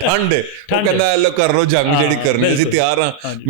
ਠੰਡ ਉਹ ਕਹਿੰਦਾ ਲੋ ਕਰ ਲੋ ਜੰਗ ਜਿਹੜੀ ਕਰਨੀ ਅਸੀਂ ਤਿਆਰ ਹਾਂ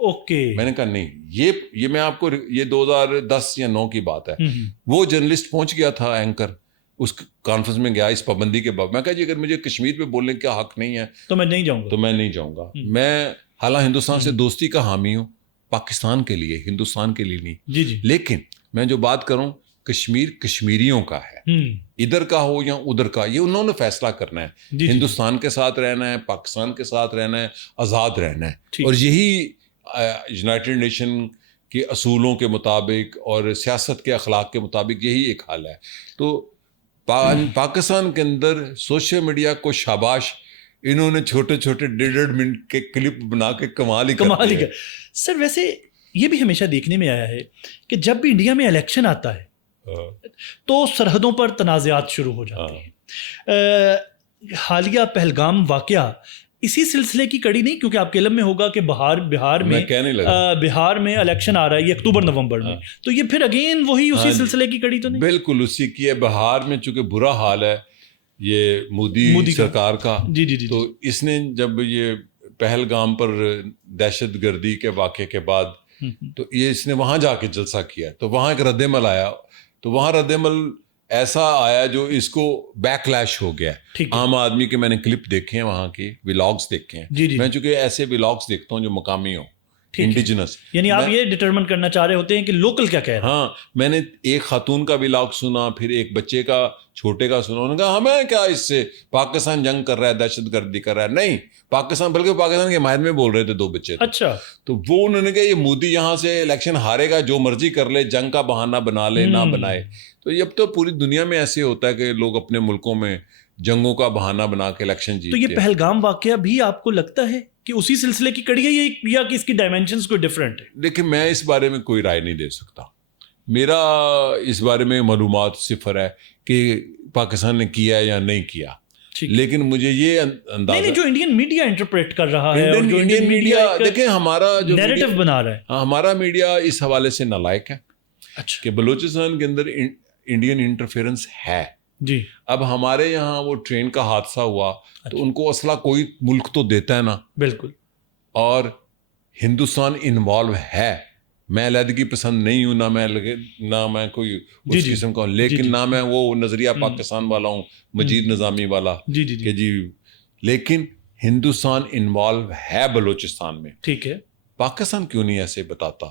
اوکے. میں نے کہا نہیں, یہ میں آپ کو, یہ 2010 یا 9 کی بات ہے. وہ جرنلسٹ پہنچ گیا تھا اینکر, اس کانفرنس میں گیا اس پابندی کے بعد. میں کہا جی اگر مجھے کشمیر پہ بولنے کا حق نہیں ہے تو میں نہیں جاؤں گا. میں حالانکہ ہندوستان سے دوستی کا حامی ہوں, پاکستان کے لیے, ہندوستان کے لیے نہیں. جی. لیکن میں جو بات کروں, کشمیر کشمیریوں کا ہے, ادھر کا ہو یا ادھر کا, یہ انہوں نے فیصلہ کرنا ہے. ہندوستان کے ساتھ رہنا ہے, پاکستان کے ساتھ رہنا ہے, آزاد رہنا ہے. اور یہی یونائٹڈ نیشن کے اصولوں کے مطابق اور سیاست کے اخلاق کے مطابق یہی ایک حال ہے. تو پاکستان کے اندر سوشل میڈیا کو شاباش, انہوں نے چھوٹے چھوٹے 1.5 منٹ کے کلپ بنا کے کمال ہی کر. سر ویسے یہ بھی ہمیشہ دیکھنے میں آیا ہے کہ جب بھی انڈیا میں الیکشن آتا ہے تو سرحدوں پر تنازعات شروع ہو جاتے ہیں. حالیہ پہلگام واقعہ اسی سلسلے کی کڑی نہیں, کیونکہ آپ کے علم میں ہوگا کہ بہار میں الیکشن آ رہا ہے یہ اکتوبر نومبر میں, تو یہ پھر اگین وہی اسی سلسلے کی کڑی تو نہیں؟ بالکل اسی کی ہے. بہار میں چونکہ برا حال ہے یہ مودی سرکار کا, تو اس نے جب یہ پہلگام پر دہشت گردی کے واقعے کے بعد تو یہ اس نے وہاں جا کے جلسہ کیا, تو وہاں ایک رد عمل آیا, تو وہاں رد عمل ایسا آیا جو اس کو بیک لیش ہو گیا. عام آدمی کے میں نے کلپ دیکھے ہیں, وہاں کے ولاگز دیکھے ہیں. میں چونکہ ایسے ولاگز دیکھتا ہوں جو مقامی ہوں, انڈیجنس. یعنی آپ یہ ڈٹرمن کرنا چاہ رہے ہوتے ہیں کہ لوکل کیا کہہ رہے ہیں. ہاں, میں نے ایک خاتون کا ولاگ سنا, پھر ایک بچے کا, چھوٹے کا سنا. انہوں نے کہا ہمیں کیا اس سے, پاکستان جنگ کر رہا ہے, دہشت گردی کر رہا ہے. نہیں, پاکستان, بلکہ پاکستان کے حمایت میں بول رہے تھے 2 بچے. اچھا. تو وہ انہوں نے کہا یہ مودی یہاں سے الیکشن ہارے گا, جو مرضی کر لے, جنگ کا بہانہ بنا لے نہ بنائے. تو اب تو پوری دنیا میں ایسے ہوتا ہے کہ لوگ اپنے ملکوں میں جنگوں کا بہانہ بنا کے الیکشن جیتے. تو یہ پہلگام واقعہ بھی آپ کو لگتا ہے کہ اسی سلسلے کی کڑی ہے یا کہ اس کی ڈائمینشنز کوئی ڈفرینٹ ہے؟ دیکھیں, میں اس بارے میں کوئی رائے نہیں دے سکتا. میرا اس بارے میں معلومات صفر ہے کہ پاکستان نے کیا یا نہیں کیا. لیکن مجھے یہ اندازہ جو انڈین میڈیا انٹرپریٹ کر رہا ہے, انڈین میڈیا دیکھیں ہمارا جو نیریٹو بنا رہا ہے, ہمارا میڈیا اس حوالے سے نالائق ہے کہ بلوچستان کے اندر انڈین انٹرفیئرنس ہے. جی. اب ہمارے یہاں وہ ٹرین کا حادثہ ہوا تو ان کو اسلحہ کوئی ملک تو دیتا ہے نا. بالکل. اور ہندوستان انوالو ہے. میں علیحدگی پسند نہیں ہوں, نہ میں کوئی اس قسم کا ہوں, لیکن نہ میں وہ نظریہ پاکستان والا ہوں, مجید نظامی والا کہ جی, لیکن ہندوستان انوالو ہے بلوچستان میں. ٹھیک ہے. پاکستان کیوں نہیں ایسے بتاتا؟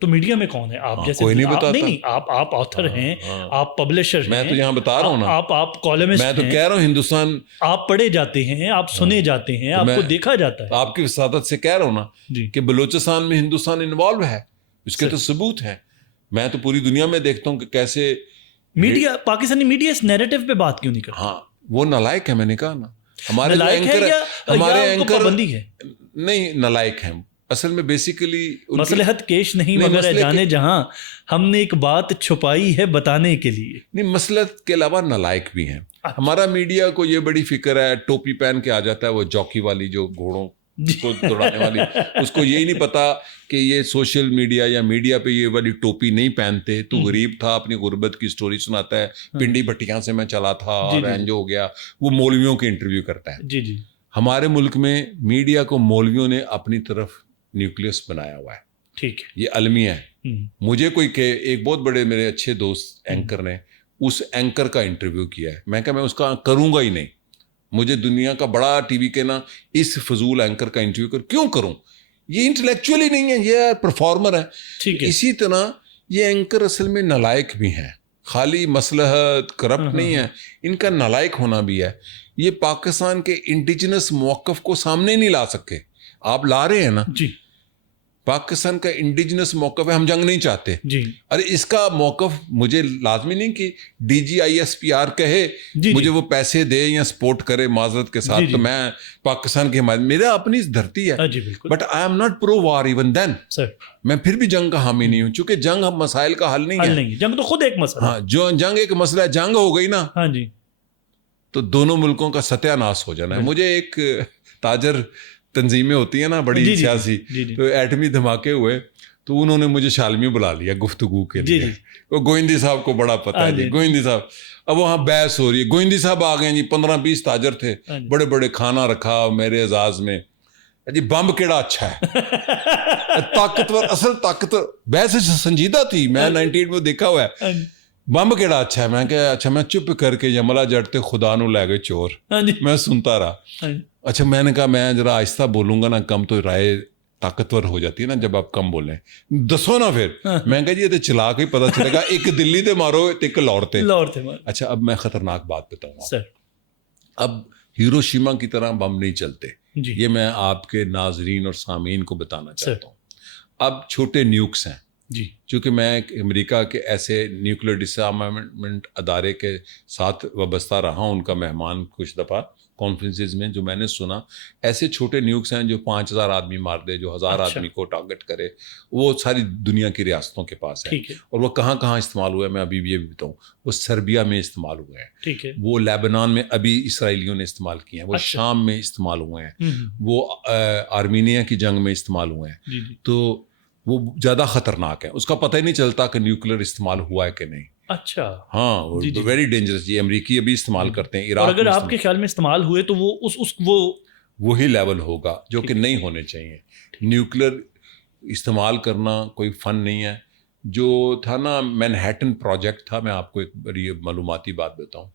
تو میڈیا میں کون ہے؟ آپ جیسے کوئی نہیں بتاتا. نہیں, آپ آتھر ہیں, آپ پبلشر ہیں. میں تو یہاں بتا رہا ہوں نا, آپ کالمسٹ ہیں. میں تو کہہ رہا ہوں ہندوستان, آپ پڑھے جاتے ہیں, آپ سنے جاتے ہیں, آپ کو دیکھا جاتا ہے. آپ کی وساطت سے کہہ رہا ہوں نا کہ بلوچستان میں ہندوستان انوالو ہے, اس کے تو ثبوت ہیں. میں تو پوری دنیا میں دیکھتا ہوں کہ کیسے میڈیا, پاکستانی میڈیا اس نیریٹو پہ بات کیوں نہیں کرتا. ہاں, وہ نالائق ہے. میں نے کہا نا, ہمارے اینکر پابندی ہے. نہیں, نالائق ہیں اصل میں. بیسیکلی مصلحت کیش نہیں مگر جانے جہاں, ہم نے ایک بات چھپائی ہے بتانے کے لیے. نہیں, مصلحت کے علاوہ نالائق بھی ہیں. ہمارا میڈیا کو یہ بڑی فکر ہے, ٹوپی پہن کے آ جاتا ہے وہ جوکی والی جو گھوڑوں کو دوڑانے والی, اس کو یہی نہیں پتا کہ یہ سوشل میڈیا یا میڈیا پہ یہ والی ٹوپی نہیں پہنتے. تو غریب تھا, اپنی غربت کی سٹوری سناتا ہے, پنڈی بھٹیاں سے میں چلا تھا اور رینج ہو گیا. وہ مولویوں کے انٹرویو کرتا ہے. جی جی. ہمارے ملک میں میڈیا کو مولویوں نے اپنی طرف نیوکلیس بنایا ہوا ہے. ٹھیک ہے, یہ المیہ ہے. مجھے کوئی کہ ایک بہت بڑے میرے اچھے دوست اینکر نے اس اینکر کا انٹرویو کیا ہے. میں کہا میں اس کا کروں گا ہی نہیں. مجھے دنیا کا بڑا ٹی وی کے نا اس فضول اینکر کا انٹرویو کیوں کروں؟ یہ انٹلیکچوئل ہی نہیں ہے, یہ پرفارمر ہے. اسی طرح یہ اینکر اصل میں نالائق بھی ہیں, خالی مصلحت کرپٹ نہیں ہے, ان کا نالائق ہونا بھی ہے. یہ پاکستان کے انڈیجنس موقف کو سامنے نہیں لا سکے. آپ لا رہے ہیں نا جی, پاکستان کا انڈیجنس موقف ہے, ہم جنگ نہیں چاہتے. جی. ارے اس کا موقف مجھے لازمی نہیں کہ D G I S P R کہے مجھے وہ پیسے دے یا سپورٹ کرے معذرت کے ساتھ, تو میں پاکستان کی حمایت, میرا اپنی دھرتی ہے, but I am not pro war even then. میں پھر بھی جنگ کا حامی نہیں ہوں, چونکہ جنگ مسائل کا حل نہیں ہے. جنگ تو خود ایک مسئلہ. ہاں, جو جنگ ایک مسئلہ ہے, جنگ ہو گئی نا, ہاں جی, تو دونوں ملکوں کا ستیہ ناش ہو جانا ہے. مجھے ایک تاجر تنظیمیں ہوتی ہیں نا بڑی سیاسی, تو ایٹمی دھماکے ہوئے تو انہوں نے مجھے شالمی بلا لیا گفتگو کے لیے. وہ گوئندی صاحب کو بڑا پتہ ہے جی, گوئندی صاحب. اب وہاں بحث ہو رہی ہے, گوئندی صاحب آ گئے جی, 15-20 تاجر تھے, بڑے بڑے کھانا رکھا میرے اعزاز میں. جی بمب کیڑا اچھا ہے، طاقتور، اصل طاقتور بحث سنجیدہ تھی، میں 98 میں دیکھا ہوا ہے، بمب کیڑا اچھا ہے، میں کہا اچھا، میں چپ کر کے یملا جڑتے خدا نو لے گئے چور، میں سنتا رہا. اچھا میں نے کہا میں ذرا آہستہ بولوں گا نا کم تو رائے طاقتور ہو جاتی ہے نا جب آپ کم بولیں، دسو نا پھر. میں کہا جی یہ تو چلا کے پتہ چلے گا، ایک دلی تے مارو ایک لاہور تے. اچھا اب میں خطرناک بات بتاؤں گا، اب ہیروشیما کی طرح بم نہیں چلتے، یہ میں آپ کے ناظرین اور سامعین کو بتانا چاہتا ہوں. اب چھوٹے نیوکس ہیں جی، چونکہ میں امریکہ کے ایسے نیوکلیر ڈس آرمامنٹ ادارے کے ساتھ وابستہ رہا ہوں، ان کا مہمان کچھ دفعہ کانفرنسز میں، جو میں نے سنا ایسے چھوٹے نیوکس ہیں جو 5000 آدمی مار دے، جو 1000 آدمی کو ٹارگٹ کرے، وہ ساری دنیا کی ریاستوں کے پاس ہے. اور وہ کہاں کہاں استعمال ہوئے میں ابھی بھی یہ بھی بتاؤں، وہ سربیا میں استعمال ہوئے ہیں، وہ لیبنان میں ابھی اسرائیلیوں نے استعمال کیے ہیں، وہ شام میں استعمال ہوئے ہیں، وہ آرمینیا کی جنگ میں استعمال ہوئے ہیں. تو وہ زیادہ خطرناک ہے، اس کا پتہ ہی نہیں چلتا کہ نیوکلیر استعمال ہوا ہے کہ نہیں. اچھا ہاں، ویری ڈینجرس. جی امریکی ابھی استعمال کرتے ہیں، اور اگر آپ کے خیال میں استعمال ہوئے تو وہ وہی لیول ہوگا جو کہ نہیں ہونے چاہیے. نیوکلیر استعمال کرنا کوئی فن نہیں ہے. جو تھا نا مینہٹن پروجیکٹ تھا، میں آپ کو ایک بڑی معلوماتی بات بتاؤں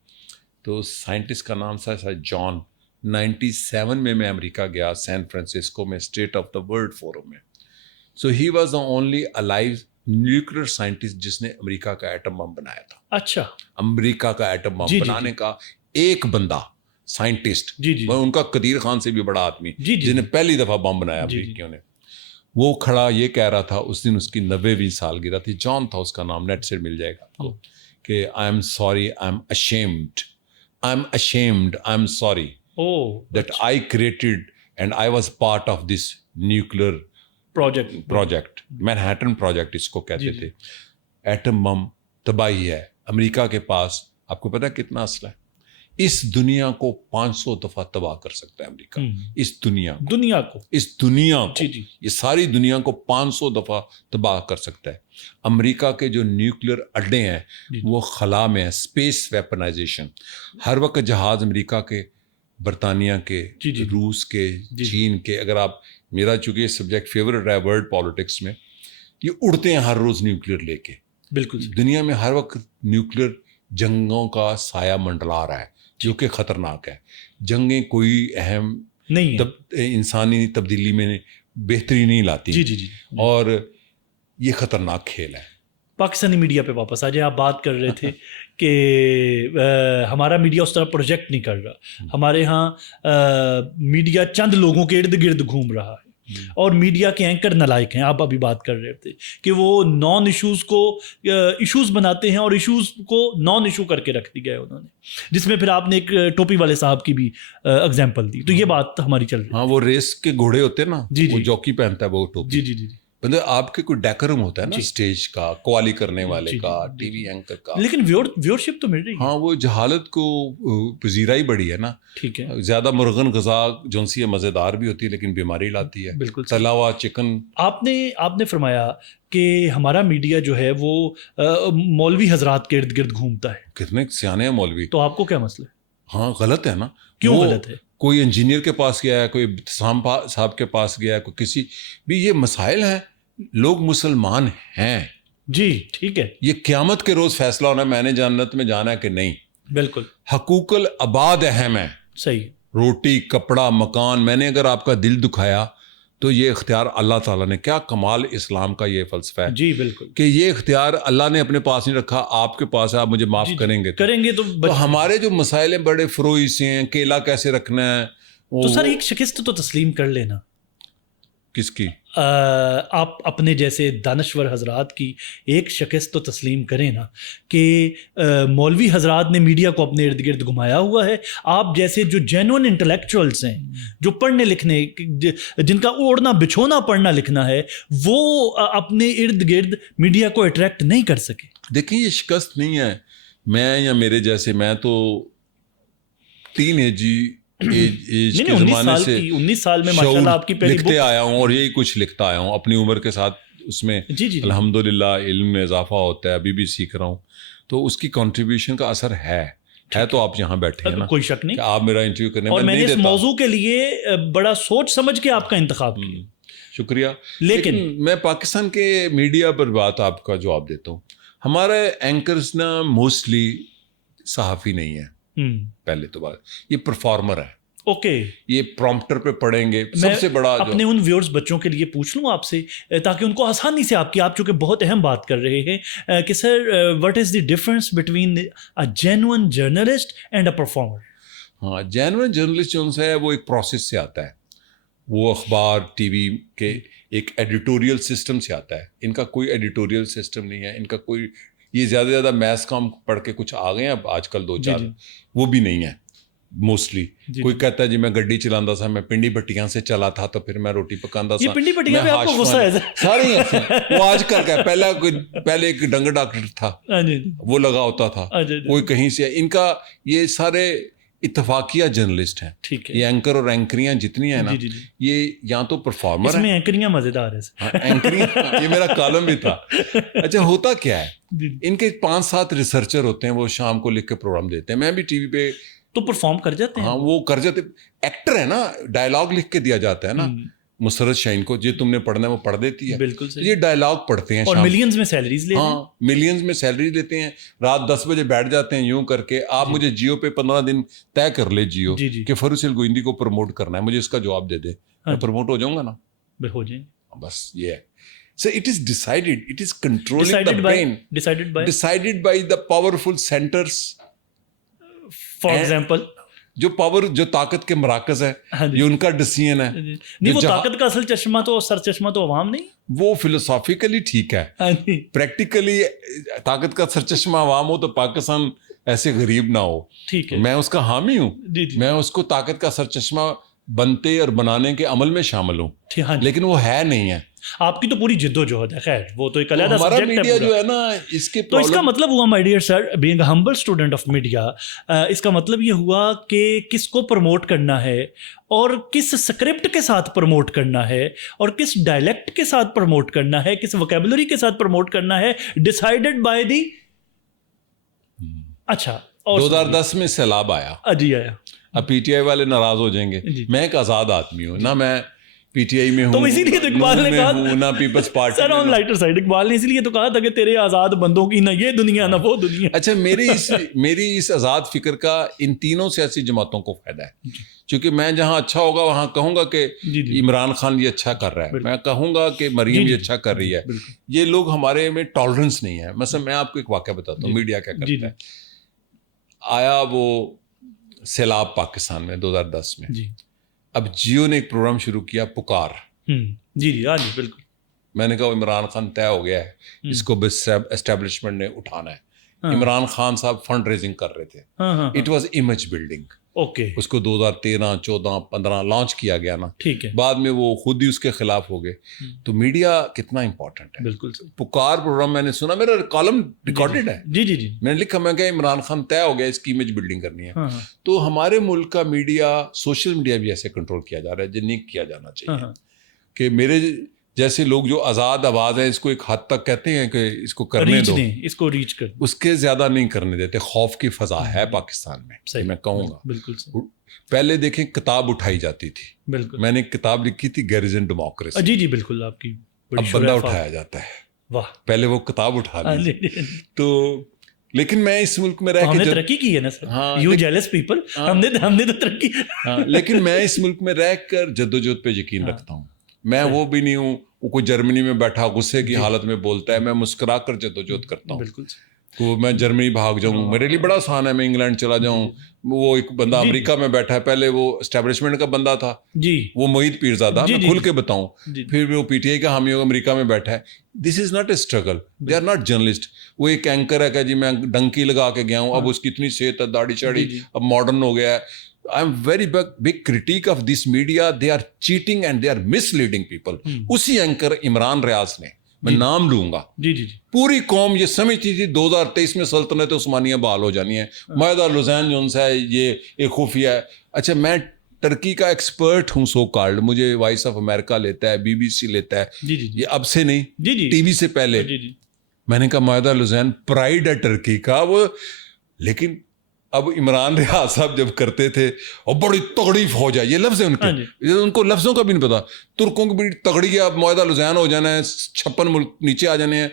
تو سائنٹسٹ کا نام تھا جان. 97 میں امریکہ گیا، سین فرانسسکو میں state of the world forum میں. So he was the only alive nuclear scientist جس نے امریکہ کا ایٹم بم بنایا تھا. اچھا، امریکہ کا ایٹم بم بنانے کا ایک بندہ سائنٹسٹ، ان کا قدیر خان سے بھی بڑا آدمی جس نے پہلی دفعہ بم بنایا امریکیوں نے، وہ کھڑا یہ کہہ رہا تھا اس دن، اس کی 90ویں سالگرہ تھی، جان تھا اس کا نام، نیٹ سے مل جائے گا آپ کو، کہ I am sorry, I am ashamed, I am sorry that I created and I was part of this nuclear project. Manhattan project اس کو کہتے تھے. ایٹم بم تباہی ہے. امریکہ کے پاس آپ کو پتا کتنا اسلحہ ہے؟ اس دنیا کو 500 دفعہ تباہ کر سکتا ہے امریکہ. اس دنیا کو یہ ساری دنیا کو 500 دفعہ تباہ کر سکتا ہے. امریکہ کے جو نیوکلیر اڈے ہیں وہ خلا میں ہے، اسپیس ویپنائزیشن. ہر وقت جہاز امریکہ کے، برطانیہ کے، روس کے، چین کے، اگر آپ، میرا چونکہ یہ سبجیکٹ فیورٹ ہے ورلڈ پالیٹکس میں، یہ اڑتے ہیں ہر روز نیوکلیر لے کے. بالکل دنیا میں ہر وقت نیوکلیر جنگوں کا سایہ منڈلا رہا ہے جو کہ خطرناک ہے. جنگیں کوئی اہم نہیں، انسانی تبدیلی میں بہتری نہیں لاتی، اور یہ خطرناک کھیل ہے. پاکستانی میڈیا پہ واپس آ جائیں. آپ بات کر رہے تھے کہ ہمارا میڈیا اس طرح پروجیکٹ نہیں کر رہا. ہمارے ہاں میڈیا چند لوگوں کے ارد گرد گھوم رہا ہے، اور میڈیا کے اینکر نالائق ہیں. آپ ابھی بات کر رہے تھے کہ وہ نان ایشوز کو ایشوز بناتے ہیں، اور ایشوز کو نان ایشو کر کے رکھ دیا ہے انہوں نے، جس میں پھر آپ نے ایک ٹوپی والے صاحب کی بھی اگزامپل دی. تو یہ بات ہماری چل رہی ہے. ہاں، وہ ریس کے گھوڑے ہوتے ہیں نا، وہ جوکی پہنتا ہے وہ ٹوپی. جی مطلب آپ کے کوئی ڈیکورم ہوتا ہے نا، اسٹیج کا، قوالی کرنے والے کا، ٹی وی اینکر کا، لیکن ویورشپ تو مل رہی ہے. ہاں، وہ جہالت کو پذیرائی بڑی ہے نا. ٹھیک ہے، زیادہ مرغن غذا جون سی مزیدار بھی ہوتی ہے لیکن بیماری لاتی ہے. بالکل، تلا ہوا چکن. آپ نے فرمایا کہ ہمارا میڈیا جو ہے وہ مولوی حضرات کے ارد گرد گھومتا ہے. کتنے سیانے ہیں مولوی. تو آپ کو کیا مسئلہ ہے؟ ہاں غلط ہے نا. کیوں غلط ہے؟ کوئی انجینئر کے پاس گیا ہے، کوئی ابتسام صاحب کے پاس گیا ہے، کوئی کسی بھی، یہ مسائل ہیں. لوگ مسلمان ہیں جی، ٹھیک ہے. یہ قیامت کے روز فیصلہ ہونا ہے میں نے جنت میں جانا ہے کہ نہیں. بالکل. حقوق العباد اہم ہے. صحیح. روٹی، کپڑا، مکان. میں نے اگر آپ کا دل دکھایا تو یہ اختیار اللہ تعالیٰ نے، کیا کمال اسلام کا یہ فلسفہ ہے. جی بالکل، کہ یہ اختیار اللہ نے اپنے پاس نہیں رکھا، آپ کے پاس ہے، آپ مجھے معاف کریں گے تو ہمارے جو مسائل ہیں بڑے فروئی سے ہیں. کیلا کیسے رکھنا ہے، تو سر ایک شکست تو تسلیم کر لینا. کس کی؟ آپ اپنے جیسے دانشور حضرات کی ایک شکست تو تسلیم کریں نا، کہ مولوی حضرات نے میڈیا کو اپنے ارد گرد گھمایا ہوا ہے. آپ جیسے جو جینوئن انٹلیکچوئلس ہیں، جو پڑھنے لکھنے، جن کا اوڑھنا بچھونا پڑھنا لکھنا ہے، وہ اپنے ارد گرد میڈیا کو اٹریکٹ نہیں کر سکے. دیکھیں یہ شکست نہیں ہے. میں یا میرے جیسے، میں تو ٹین ایج کے زمانے سے 19 سال میں ماشاءاللہ آپ کی پہلی لکھتے آیا ہوں، اور یہی کچھ لکھتا آیا ہوں اپنی عمر کے ساتھ. اس میں الحمدللہ علم میں اضافہ ہوتا ہے، ابھی بھی سیکھ رہا ہوں. تو اس کی کنٹریبیوشن کا اثر ہے ہے تو آپ یہاں بیٹھے ہیں نا, کوئی شک نہیں, کہ آپ میرا انٹرویو کرنے اور میں نے نہیں اس موضوع کے لیے بڑا سوچ سمجھ کے آپ کا انتخاب کیا, شکریہ. لیکن میں پاکستان کے میڈیا پر بات آپ کا جواب دیتا ہوں. ہمارے اینکرز نا موسٹلی صحافی نہیں ہے, پہلے تو بات, یہ پرفارمر ہے. اوکے, یہ پرومپٹر پہ پڑھیں گے. سب سے بڑا اپنے ان ویورز بچوں کے لیے پوچھ لوں آپ سے, تاکہ ان کو آسانی سے آپ چونکہ بہت اہم بات کر رہے ہیں کہ sir what is the difference between a genuine journalist and a performer. ہاں, جینوئن جرنلسٹ جو ہے وہ ایک پروسیس سے آتا ہے, وہ اخبار ٹی وی کے ایک ایڈیٹوریل سسٹم سے آتا ہے. ان کا کوئی ایڈیٹوریل سسٹم نہیں ہے, ان کا کوئی, یہ زیادہ سے زیادہ میس کام پڑھ کے کچھ آ گئے ہیں اب آج کل 2-4, وہ بھی نہیں ہے موسٹلی. کوئی کہتا ہے جی میں گڈی چلاندہ تھا, میں پنڈی بٹیاں سے چلا تھا, تو پھر میں روٹی پکاندہ تھا. پنڈی بٹیاں پہ آپ کو غصہ ہے سارے ایسے, وہ آج کل کا, پہلے ایک ڈنگر ڈاکٹر تھا وہ لگا ہوتا تھا, کوئی کہیں سے. ان کا یہ سارے اتفاقیہ جرنلسٹ ہیں. یہ اینکر اور اینکریاں جتنی ہیں نا, یہ یا تو پرفارمر ہیں. اینکریاں مزیدار ہیں, اینکریاں, یہ میرا کالم بھی تھا. اچھا, ہوتا کیا ہے, ان کے 5-7 ریسرچر ہوتے ہیں, وہ شام کو لکھ کے پروگرام دیتے ہیں. میں بھی ٹی وی پہ تو پرفارم کر جاتے ہیں. ہاں, وہ کر جاتے, ایکٹر ہے نا, ڈائلاگ لکھ کے دیا جاتا ہے نا. مسرت شاہین کو جو تم نے پڑھنا ہے وہ پڑھ دیتی ہے. بالکل صحیح. یہ ڈائلاگ پڑھتے ہیں اور ملینز میں سیلریز لیتے ہیں. ہاں, ملینز میں سیلری لیتے ہیں. رات 10 بجے بیٹھ جاتے ہیں یوں کر کے, آپ مجھے جیو پہ 15 دن طے کر لے جیو کہ فروخ الگوئندی کو پروموٹ کرنا ہے, مجھے اس کا جواب دے دے, میں پروموٹ ہو جاؤں گا نا. ہو جائیں, بس یہ ہے. So it is decided, it is controlling the brain, decided by the powerful centers. For example, جو پاور, جو طاقت کے مراکز ہے, یہ ان کا ڈیسیژن ہے. نہیں, وہ طاقت کا اصل چشمہ تو, سر چشمہ تو عوام نہیں. وہ فلسافیکلی ٹھیک ہے, پریکٹیکلی طاقت کا سر چشمہ عوام ہو تو پاکستان ایسے غریب نہ ہو. ٹھیک ہے, میں اس کا حامی ہوں, میں اس کو طاقت کا سر چشمہ بنتے اور بنانے کے عمل میں شامل ہوں, لیکن وہ ہے نہیں ہے. آپ کی تو پوری جد و جہد ہے. خیر, وہ تو ایک علیحدہ سبجیکٹ ہے. ہمارا میڈیا جو ہے نا, اس کے تو اس کا مطلب ہوا, my dear sir, being a humble student of media, اس کا مطلب یہ ہوا کہ کس کو پروموٹ کرنا ہے, اور کس اسکرپٹ کے ساتھ پروموٹ کرنا ہے, اور کس ڈائلیکٹ کے ساتھ پروموٹ کرنا ہے, کس ووکیبلری کے ساتھ پروموٹ کرنا ہے, ڈیسائیڈڈ بائی دی. اچھا, 2010 میں سیلاب آیا. جی آیا. اب پی ٹی آئی والے ناراض ہو جائیں گے. میں ایک آزاد آدمی ہوں نا, میں پی ٹی آئی میں ہوں, تو اسی لیے تو اقبال نے کہا نہ پیپلز پارٹی. سر آن لائٹر سائڈ, اقبال نے اسی لیے تو کہا تھا کہ تیرے آزاد بندوں کی نہ یہ دنیا نہ وہ دنیا. اچھا, میری اس آزاد فکر کا ان تینوں سیاسی جماعتوں کو فائدہ ہے, چونکہ میں جہاں اچھا ہوگا وہاں کہوں گا کہ عمران خان یہ اچھا کر رہا ہے, میں کہوں گا کہ مریم یہ اچھا کر رہی ہے. یہ لوگ, ہمارے میں ٹالرنس نہیں ہے. مثلا میں آپ کو ایک واقعہ بتاتا ہوں, میڈیا کیا کرتا ہے. آیا وہ سیلاب پاکستان میں 2010 میں. اب جیو نے ایک پروگرام شروع کیا, پکار. جی ہاں جی بالکل. میں نے کہا عمران خان طے ہو گیا ہے, اس کو اسٹیبلشمنٹ نے اٹھانا ہے. عمران خان صاحب فنڈ ریزنگ کر رہے تھے. It was image building. Okay, اس کو 2013, 14, 15 لانچ کیا گیا نا. ٹھیک ہے. بعد میں وہ خود ہی اس کے خلاف ہو گئے. تو میڈیا کتنا امپورٹنٹ ہے. بالکل. پکار پروگرام میں نے سنا, میرا کالم ریکارڈڈ ہے. جی میں نے لکھا, میں کہ عمران خان طے ہو گیا, اس کی امیج بلڈنگ کرنی ہے. تو ہمارے ملک کا میڈیا, سوشل میڈیا بھی ایسے کنٹرول کیا جا رہا ہے جو نہیں کیا جانا چاہیے. کہ میرے جیسے لوگ جو آزاد آواز ہے, اس کو ایک حد تک کہتے ہیں کہ اس کو کرنے دو, اس کو ریچ کر, اس کے زیادہ نہیں کرنے دیتے. خوف کی فضا ہے پاکستان میں, میں کہوں گا. بالکل. پہلے دیکھیں کتاب اٹھائی جاتی تھی. بالکل. میں نے ایک کتاب لکھی تھی, گیریزن ڈیموکریسی. جی بالکل, آپ کی. اب بندہ اٹھایا جاتا ہے. واہ, پہلے وہ کتاب اٹھا لی. تو لیکن میں اس ملک میں رہ کے ترقی کی ہے نا سر. یو جیلس پیپل, ہم نے تو ترقی. لیکن میں اس ملک میں رہ کر جدوجہد پہ یقین رکھتا ہوں. میں وہ بھی نہیں ہوں وہ کوئی جرمنی میں بیٹھا غصے کی حالت میں بولتا ہے. میں مسکرا کر جدوجہد کرتا ہوں. بالکل. تو میں جرمنی بھاگ جاؤں, میرے لیے بڑا آسان ہے. میں انگلینڈ چلا جاؤں. وہ ایک بندہ امریکہ میں بیٹھا ہے, پہلے وہ اسٹیبلشمنٹ کا بندہ تھا, وہ معید پیرزادہ, میں کھل کے بتاؤں. پھر وہ پی ٹی آئی کا حامی امریکہ میں بیٹھا ہے. This is not a struggle, they are not journalist. وہ ایک اینکر ہے کہ جی میں ڈنکی لگا کے گیا ہوں, اب اس کی اتنی صحت ہے, داڑھی چاڑھی, اب ماڈرن ہو گیا ہے. I am very big critic of this media. They are cheating and they are misleading people. اسی اینکر عمران ریاض نے, میں نام لوں گا, پوری قوم یہ سمجھتی تھی 2023 میں سلطنت عثمانیہ بحال ہو جانی ہے. معاہدہ لوزین جو ہے یہ ایک خفیہ ہے. اچھا, میں ٹرکی کا ایکسپرٹ ہوں سو کالڈ, مجھے وائس آف امریکہ لیتا ہے, بی بی سی لیتا ہے. یہ اب سے نہیں, ٹی وی سے پہلے. میں نے کہا معاہدہ لوزین پرائڈ ہے ٹرکی کا وہ, لیکن اب عمران ریاض صاحب جب کرتے تھے اور بڑی تگڑی فوج ہے, یہ لفظ ہے ان کے, ان کو لفظوں کا بھی نہیں پتا, ترکوں کی بڑی تگڑی ہے, اب معاہدہ لوزیان ہو جانا ہے, 56 ملک نیچے آ جانے ہیں,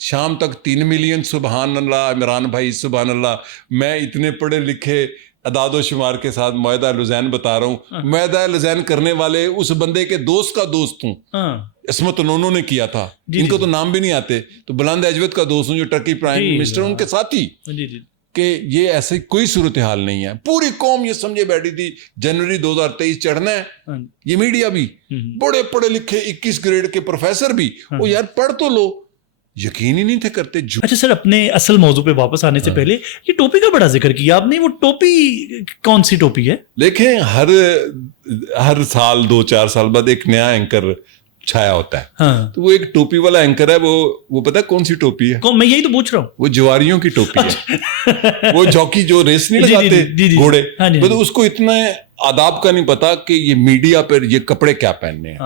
شام تک 3 ملین, سبحان اللہ عمران بھائی سبحان اللہ. میں اتنے پڑھے لکھے اعداد و شمار کے ساتھ معاہدہ لوزیان بتا رہا ہوں, معاہدہ لوزیان کرنے والے اس بندے کے دوست کا دوست ہوں, عصمت انہوں نے کیا تھا, ان کو تو نام بھی نہیں آتے, تو بلند اجود کا دوست ہوں جو ٹرکی پرائم منسٹر, ان کے ساتھی, کہ یہ ایسی کوئی صورتحال نہیں ہے. پوری قوم یہ سمجھے بیٹھی تھی جنوری 2023 چڑھنا ہے. یہ میڈیا بھی بڑے پڑھے لکھے 21 گریڈ کے پروفیسر بھی, وہ یار پڑھ تو لو, یقین ہی نہیں تھے کرتے. اچھا سر, اپنے اصل موضوع پہ واپس آنے سے پہلے یہ ٹوپی کا بڑا ذکر کیا آپ نے, وہ ٹوپی کون سی ٹوپی ہے؟ دیکھیں ہر سال 2-4 سال بعد ایک نیا اینکر چھایا ہوتا ہے, تو وہ ایک ٹوپی والا اینکر ہے, وہ پتا ہے کون سی ٹوپی ہے؟ میں یہی تو پوچھ رہا ہوں. وہ جواریوں کی ٹوپی ہے. وہ جوکی جو ریس نہیں لگاتے گھوڑے, اس کو اتنا آداب کا نہیں پتا کہ یہ میڈیا پر یہ کپڑے کیا پہننے ہیں,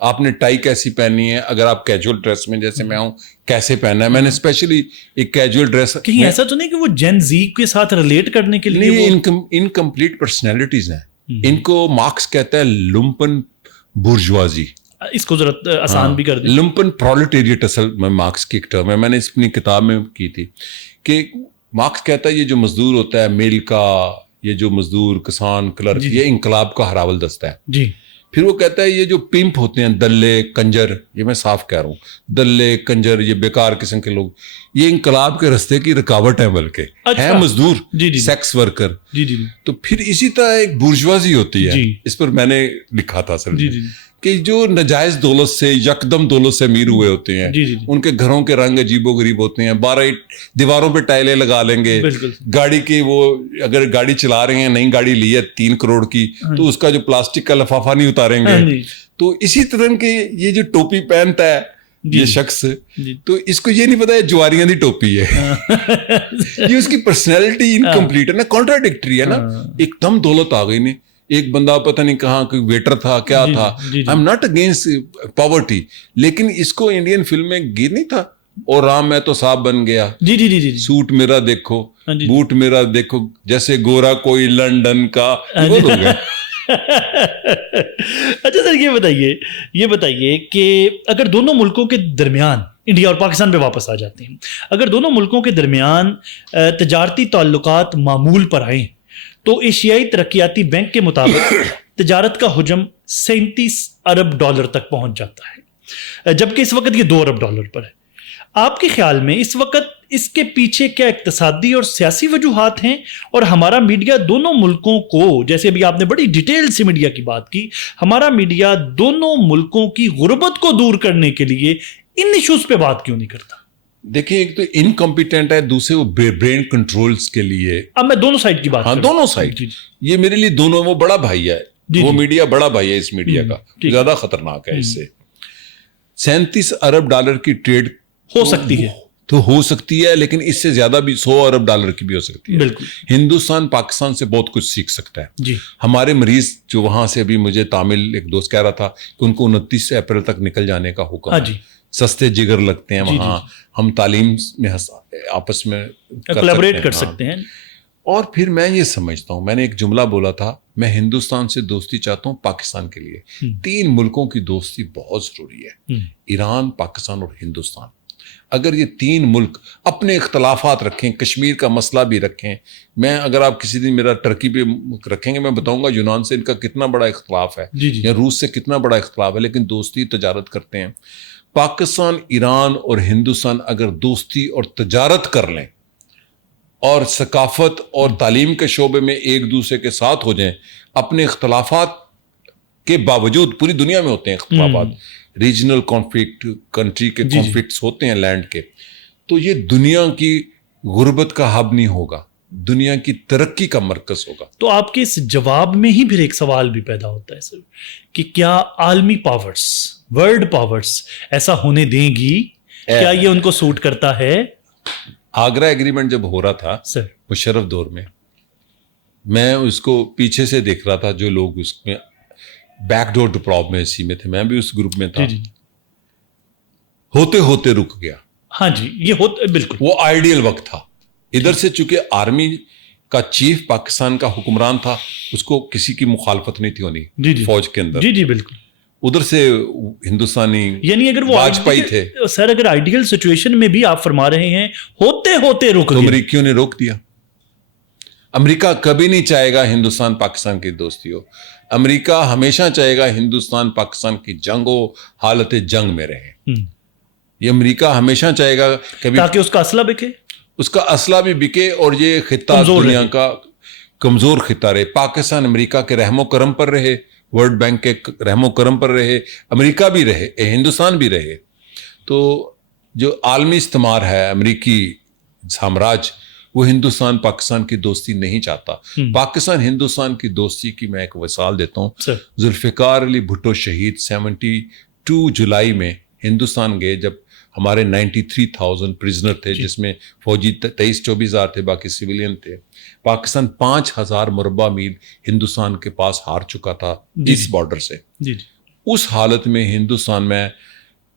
آپ نے ٹائی کیسی پہننی ہے, اگر آپ کیجول ڈریس میں جیسے میں ہوں کیسے پہننا ہے. میں نے اسپیشلی ایک کیجول ڈریس, کہیں ایسا تو نہیں کہ وہ جین زی کے ساتھ ریلیٹ کرنے کے لیے انکمپلیٹ پرسنالٹیز ہیں, ان کو مارکس کہتا ہے لمپن بورژوازی. اس کو ضرورت آسان بھی کر دیں, لمپن پرولٹیریٹ اصل میں مارکس کی ایک ٹرم ہے, میں نے اپنی کتاب میں کی تھی, کہ مارکس کہتا ہے یہ جو مزدور ہوتا ہے میل کا, یہ جو مزدور کسان کلرک, یہ انقلاب کا ہراول دستہ ہے. جی. پھر وہ کہتا ہے یہ جو پیمپ ہوتے ہیں, دلے کنجر, یہ میں صاف کہہ رہا ہوں, دلے کنجر, یہ بیکار قسم کے لوگ, یہ انقلاب کے رستے کی رکاوٹ ہے, بلکہ ہے مزدور, سیکس ورکر. تو پھر اسی طرح ایک بورژوازی ہوتی ہے, اس پر میں نے لکھا تھا سر, کہ جو ناجائز دولت سے یکدم دولت سے امیر ہوئے ہوتے ہیں, ان کے گھروں کے رنگ عجیب و غریب ہوتے ہیں, 12 دیواروں پہ ٹائلیں لگا لیں گے, گاڑی کی وہ اگر گاڑی چلا رہے ہیں, نئی گاڑی لی ہے 3 کروڑ کی, تو اس کا جو پلاسٹک کا لفافہ نہیں اتاریں گے. تو اسی طرح کے یہ جو ٹوپی پہنتا ہے یہ شخص, تو اس کو یہ نہیں پتا ہے جواریاں دی ٹوپی ہے. یہ اس کی پرسنالٹی انکمپلیٹ ہے نا, کانٹراڈکٹری ہے نا. ایک دم دولت آ گئی نہیں, ایک بندہ پتہ نہیں کہاں کوئی ویٹر تھا کیا تھا. آئی ایم ناٹ اگینسٹ پاورٹی, لیکن اس کو انڈین فلم میں گر نہیں تھا, اور رام میں تو صاحب بن گیا, سوٹ میرا دیکھو, بوٹ میرا دیکھو, جیسے گورا کوئی لنڈن کا. اچھا سر, یہ بتائیے کہ اگر دونوں ملکوں کے درمیان, انڈیا اور پاکستان پہ واپس آ جاتے ہیں, اگر دونوں ملکوں کے درمیان تجارتی تعلقات معمول پر آئیں, تو ایشیائی ترقیاتی بینک کے مطابق تجارت کا حجم 37 ارب ڈالر تک پہنچ جاتا ہے, جبکہ اس وقت یہ 2 ارب ڈالر پر ہے. آپ کے خیال میں اس وقت اس کے پیچھے کیا اقتصادی اور سیاسی وجوہات ہیں, اور ہمارا میڈیا دونوں ملکوں کو, جیسے ابھی آپ نے بڑی ڈیٹیل سے میڈیا کی بات کی, ہمارا میڈیا دونوں ملکوں کی غربت کو دور کرنے کے لیے ان ایشوز پہ بات کیوں نہیں کرتا؟ دیکھیں, ایک تو انکمپیٹنٹ ہے, دوسرے وہ برین کنٹرولز کے لیے. اب میں دونوں سائڈ کی بات, ہاں دونوں سائڈ, یہ میرے لیے دونوں, وہ بڑا بھائی ہے, وہ میڈیا بڑا بھائی ہے اس میڈیا کا, زیادہ خطرناک ہے اس سے. 37 ارب ڈالر کی ٹریڈ ہو سکتی ہے, تو ہو سکتی ہے, لیکن اس سے زیادہ بھی 100 ارب ڈالر کی بھی ہو سکتی ہے. بالکل. ہندوستان پاکستان سے بہت کچھ سیکھ سکتا ہے. جی. ہمارے مریض جو وہاں سے, ابھی مجھے تامل ایک دوست کہہ رہا تھا کہ ان کو 29 اپریل تک نکل جانے کا حکم ہے. سستے جگر لگتے ہیں وہاں, ہم تعلیم میں آپس میں کولیبریٹ کر سکتے ہیں. اور پھر میں یہ سمجھتا ہوں, میں نے ایک جملہ بولا تھا, میں ہندوستان سے دوستی چاہتا ہوں پاکستان کے لیے. 3 ملکوں کی دوستی بہت ضروری ہے, ایران, پاکستان اور ہندوستان. اگر یہ 3 ملک اپنے اختلافات رکھیں, کشمیر کا مسئلہ بھی رکھیں, میں اگر آپ کسی دن میرا ٹرکی پہ رکھیں گے, میں بتاؤں گا یونان سے ان کا کتنا بڑا اختلاف ہے, یا روس سے کتنا بڑا اختلاف ہے, لیکن دوستی تجارت کرتے ہیں. پاکستان, ایران اور ہندوستان اگر دوستی اور تجارت کر لیں, اور ثقافت اور تعلیم کے شعبے میں ایک دوسرے کے ساتھ ہو جائیں, اپنے اختلافات کے باوجود, پوری دنیا میں ہوتے ہیں اختلافات, ریجنل کانفلکٹ, کنٹری کے کانفلکٹس ہوتے ہیں لینڈ کے, تو یہ دنیا کی غربت کا ہب نہیں ہوگا, دنیا کی ترقی کا مرکز ہوگا. تو آپ کے اس جواب میں ہی پھر ایک سوال بھی پیدا ہوتا ہے سر, کہ کیا عالمی پاورز, ورلڈ پاورز ایسا ہونے دیں گی؟ کیا یہ ان کو سوٹ کرتا ہے؟ آگرہ ایگریمنٹ جب ہو رہا تھا سر مشرف دور میں اس کو پیچھے سے دیکھ رہا تھا, جو لوگ اس میں بیک ڈور ڈپلوپ میں اسی میں تھے, میں بھی اس گروپ میں تھا. ہوتے ہوتے رک گیا. ہاں جی, یہ بالکل وہ آئیڈیل وقت تھا. ادھر سے چونکہ آرمی کا چیف پاکستان کا حکمران تھا, اس کو کسی کی مخالفت نہیں تھی ہونی فوج کے اندر. جی بالکل. ادھر سے ہندوستانی یعنی اگر وہ واجپئی تھے سر, اگر آئیڈیل سچویشن میں بھی آپ فرما رہے ہیں ہوتے ہوتے رک گئے, تو امریکیوں نے روک دیا. امریکہ کبھی نہیں چاہے گا ہندوستان پاکستان کی دوستی ہو. امریکہ ہمیشہ چاہے گا ہندوستان پاکستان کی جنگ ہو, حالت جنگ میں رہے. یہ امریکہ ہمیشہ چاہے گا کبھی تاکہ اس کا اسلحہ بکے, اس کا اسلحہ بھی بکے, اور یہ خطہ دنیا کا کمزور خطہ رہے. پاکستان امریکہ کے رحم و کرم پر رہے, ورلڈ بینک کے رحم و کرم پر رہے, امریکہ بھی رہے, ہندوستان بھی رہے. تو جو عالمی استعمار ہے امریکی سامراج, وہ ہندوستان پاکستان کی دوستی نہیں چاہتا. پاکستان ہندوستان کی دوستی کی میں ایک مثال دیتا ہوں. ذوالفقار علی بھٹو شہید 72 جولائی میں ہندوستان گئے, جب ہمارے 93,000 پرزنر تھے, جس میں فوجی 23-24 ہزار تھے, باقی سویلین تھے. پاکستان 5,000 مربع میل ہندوستان کے پاس ہار چکا تھا اس بارڈر سے. اس حالت میں ہندوستان میں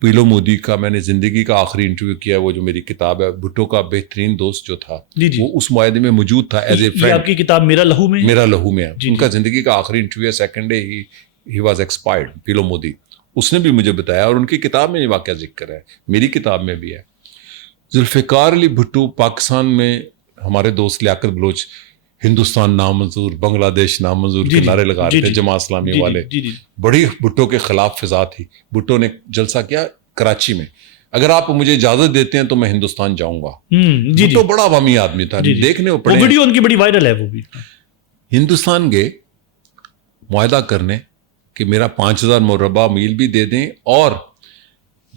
پیلو مودی کا میں نے زندگی کا آخری انٹرویو کیا, وہ جو میری کتاب ہے, بھٹو کا بہترین دوست جو تھا وہ اس معاہدے میں موجود تھا ایز اے فرینڈ. آپ کی کتاب میرا لہو میں ہے. ان کا زندگی کا آخری interview, second day he was expired, Piloo Mody. اس نے بھی مجھے بتایا, اور ان کی کتاب میں یہ واقعہ ذکر ہے, میری کتاب میں بھی ہے. ذوالفقار علی بھٹو پاکستان میں, ہمارے دوست لیاقت بلوچ ہندوستان نامنظور, بنگلہ دیش نامنظور کے نعرے لگا رہے تھے, جماعت اسلامی والے. بڑی بھٹو کے خلاف فضا تھی. بھٹو نے جلسہ کیا کراچی میں, اگر آپ مجھے اجازت دیتے ہیں تو میں ہندوستان جاؤں گا. بھٹو بڑا عوامی آدمی تھا, دیکھنے وہ پڑے, ویڈیو ان کی بڑی وائرل ہے. وہ بھی ہندوستان گئے معاہدہ کرنے کہ میرا 5,000 مربع میل بھی دے دیں اور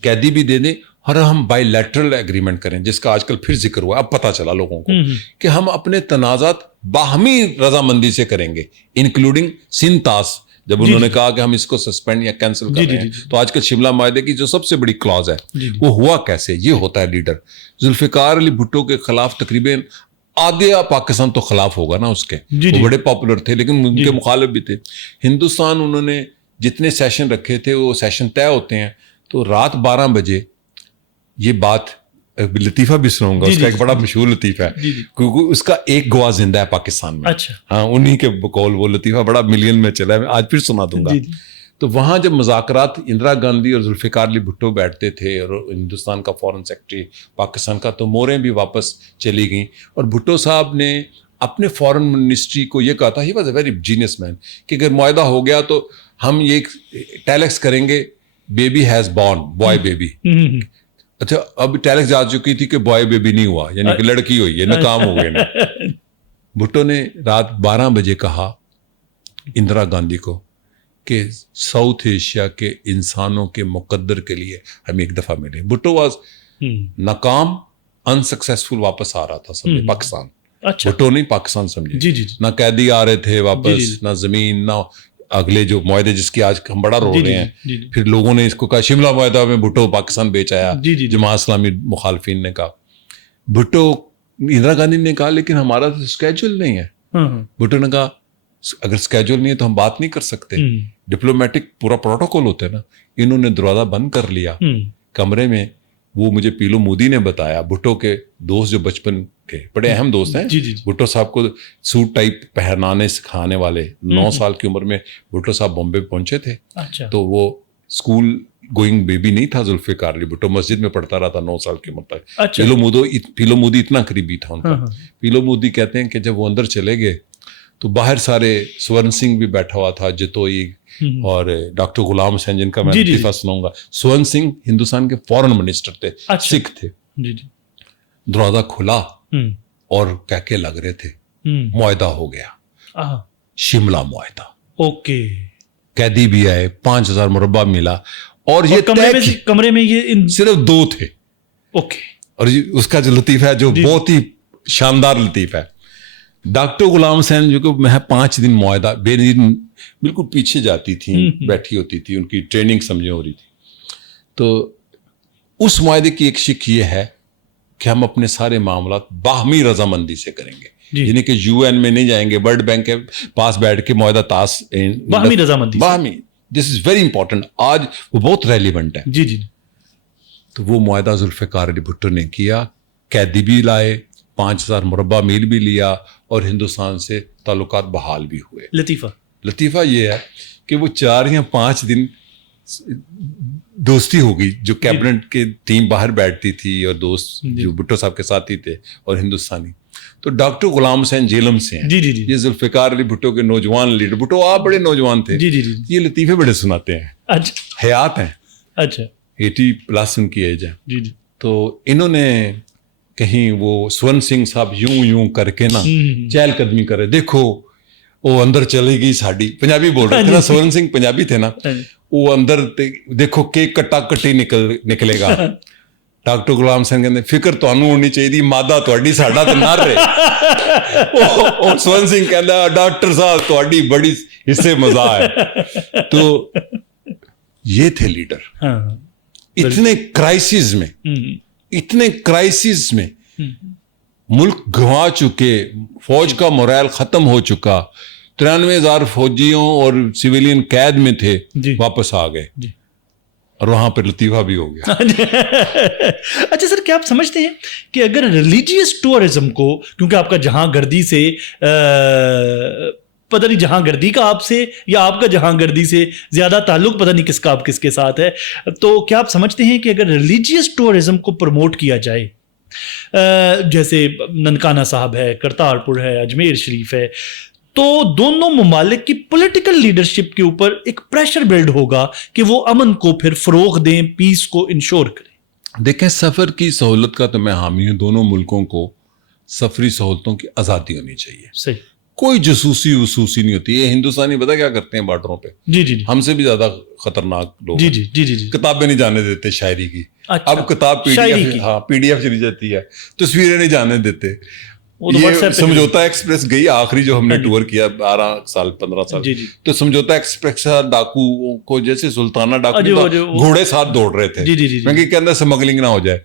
قیدی بھی دے دیں, اور ہم بائی لیٹرل ایگریمنٹ کریں, جس کا آج کل پھر ذکر ہوا. اب پتہ چلا لوگوں کو کہ ہم اپنے تنازعات باہمی رضامندی سے کریں گے, انکلوڈنگ سنتاس. جب انہوں نے کہا کہ ہم اس کو سسپینڈ یا کینسل کر رہے ہیں, تو آج کل شملہ معاہدے کی جو سب سے بڑی کلاز ہے وہ ہوا کیسے, یہ ہوتا ہے لیڈر. ذوالفقار علی بھٹو کے خلاف تقریباً آدھا پاکستان تو خلاف ہوگا نا اس کے, وہ بڑے پاپولر تھے لیکن ان کے مخالف بھی تھے. ہندوستان انہوں نے جتنے سیشن رکھے تھے وہ سیشن طے ہوتے ہیں, تو رات 12 بجے یہ بات, لطیفہ بھی سناؤں گا, اس کا ایک بڑا مشہور لطیفہ ہے, کیونکہ اس کا ایک گواہ زندہ ہے پاکستان میں. ہاں, انہی کے بقول وہ لطیفہ بڑا ملین میں چلا ہے, میں آج پھر سنا دوں گا. تو وہاں جب مذاکرات اندرا گاندھی اور ذوالفقار علی بھٹو بیٹھتے تھے, اور ہندوستان کا فارن سیکرٹری پاکستان کا, تو موریں بھی واپس چلی گئیں, اور بھٹو صاحب نے اپنے فارن منسٹری کو یہ کہا تھا, he was a very genius man, کہ اگر معاہدہ ہو گیا تو ہم یہ ٹیلیکس کریں گے, baby has born, boy baby. اچھا, اب ٹیلیکس جا چکی تھی کہ بوائے بیبی نہیں ہوا, یعنی کہ لڑکی ہوئی ہے, ناکام ہو گئے نا. بھٹو نے رات 12 بجے کہا اندرا گاندھی کو کہ ساؤتھ ایشیا کے انسانوں کے مقدر کے لیے ہم ایک دفعہ ملیں. بھٹو واز ناکام, انسکسیسفل, واپس آ رہا تھا سمجھے پاکستان. بھٹو نہیں, پاکستان سمجھے. نہ قیدی آ رہے تھے واپس, نہ زمین, نہ اگلے جو معاہدے جس کی آج ہم بڑا رو رہے ہیں. پھر لوگوں نے اس کو کہا شملہ معاہدہ میں بھٹو پاکستان بیچ آیا, جماعت اسلامی مخالفین نے کہا. بھٹو, اندرا گاندھی نے کہا لیکن ہمارا تو اسکیجول نہیں ہے. بھٹو نے کہا اگر اسکیجول نہیں ہے تو ہم بات نہیں کر سکتے, ڈپلومیٹک پورا پروٹوکول ہوتا ہے نا. انہوں نے دروازہ بند کر لیا کمرے میں. وہ مجھے پیلو مودی نے بتایا, بھٹو کے دوست جو بچپن کے بڑے اہم دوست ہیں, بھٹو صاحب کو سوٹ ٹائپ پہنانے سکھانے والے, 9 سال کی عمر میں بھٹو صاحب بامبے پہنچے تھے. تو وہ اسکول گوئنگ بیبی نہیں تھا ذوالفقار علی بھٹو, مسجد میں پڑھتا رہا تھا 9 سال کی عمر تک. پیلو مودی اتنا قریبی تھا ان کا. پیلو مودی کہتے ہیں کہ جب وہ اندر چلے گئے تو باہر سارے سورن سنگھ بھی بیٹھا ہوا تھا, جتوئی اور ڈاکٹر غلام حسین, جن کا میں لطیفہ سناؤں گا. سورن سنگھ ہندوستان کے فورن منسٹر تھے, سکھ تھے. دروازہ کھلا اور کہکے لگ رہے تھے, معاہدہ ہو گیا, شملہ معاہدہ. اوکے, قیدی بھی آئے, 5,000 مربع ملا, اور یہ کمرے میں یہ صرف 2 تھے. اوکے, اور اس کا جو لطیفہ ہے جو بہت ہی شاندار لطیفہ ہے, ڈاکٹر غلام حسین جو کہ میں 5 دن معاہدہ, بے دن بالکل پیچھے جاتی تھیں, بیٹھی ہوتی تھی, ان کی ٹریننگ سمجھے ہو رہی تھی. تو اس معاہدے کی ایک شک یہ ہے کہ ہم اپنے سارے معاملات باہمی رضامندی سے کریں گے, یعنی کہ UN میں نہیں جائیں گے, ورلڈ بینک کے پاس بیٹھ کے معاہدہ تاس, باہمی رضامندی, باہمی. دس از ویری امپورٹنٹ, آج وہ بہت ریلیونٹ ہے. تو وہ معاہدہ ذوالفقار علی بھٹو نے کیا, قیدی بھی لائے, 5000 مربع میل بھی لیا اور ہندوستان سے تعلقات بحال بھی ہوئے. لطیفہ یہ ہے کہ وہ 4 یا 5 دن دوستی ہو گئی, جو کیبنٹ کے ٹیم باہر بیٹھتی تھی اور دوست جو بھٹو صاحب کے ساتھی تھے اور ہندوستانی. تو ڈاکٹر غلام حسین جیلم سے ہیں, یہ ذوالفقار علی بھٹو کے نوجوان لیڈر. بھٹو آپ بڑے نوجوان تھے, یہ لطیفے بڑے سناتے ہیں, حیات ہیں, 80+ ان کی ایج ہے. تو انہوں نے کہیں وہ سورن سنگھ صاحب یوں کر کے نا چہل قدمی کرے, دیکھو وہ اندر چلی گئی ساڑی, پنجابی بول رہے تھے نا, سورن سنگھ پنجابی تھے نا, وہ اندر دیکھو کیک کٹا کٹی نکلے گا. ڈاکٹر غلام حسین کہتے فکر تانوں ہونی چاہیے, مادہ تہاڈی ساڈا تے نر رہے. اور سورن سنگھ کہندا ڈاکٹر صاحب تہاڈی بڑی حصے مزہ ہے. تو یہ تھے لیڈر. اتنے کرائسس میں ملک گنوا چکے, فوج کا مورائل ختم ہو چکا, 93,000 فوجیوں اور سویلین قید میں تھے, واپس آ گئے اور وہاں پہ لطیفہ بھی ہو گیا. اچھا سر, کیا آپ سمجھتے ہیں کہ اگر ریلیجیس ٹورزم کو, کیونکہ آپ کا جہاں گردی سے پتہ نہیں جہاں گردی کا آپ سے یا آپ کا جہاں گردی سے زیادہ تعلق پتہ نہیں کس کا آپ کس کے ساتھ ہے, تو کیا آپ سمجھتے ہیں کہ اگر ریلیجیس ٹورزم کو پروموٹ کیا جائے, جیسے ننکانہ صاحب ہے, کرتارپور ہے, اجمیر شریف ہے, تو دونوں ممالک کی پولیٹیکل لیڈرشپ کے اوپر ایک پریشر بلڈ ہوگا کہ وہ امن کو پھر فروغ دیں, پیس کو انشور کریں. دیکھیں, سفر کی سہولت کا تو میں حامی ہوں, دونوں ملکوں کو سفری سہولتوں کی آزادی ہونی چاہیے. صحیح. کوئی جسوسی وسوسی نہیں ہوتی. یہ ہندوستانی پتہ کیا کرتے ہیں بارڈروں پہ, ہم سے بھی زیادہ خطرناک لوگ. کتابیں نہیں جانے دیتے شاعری کی. اب کتاب پی ڈی ایف چلی جاتی ہے, تصویریں نہیں جانے دیتے. یہ سمجھوتا ایکسپریس گئی آخری جو ہم نے ٹور کیا 12 سال 15 سال, تو سمجھوتا ایکسپریس ڈاکو کو جیسے سلطانہ ڈاکو گھوڑے ساتھ دوڑ رہے تھے کیونکہ کے اندر اسمگلنگ نہ ہو جائے.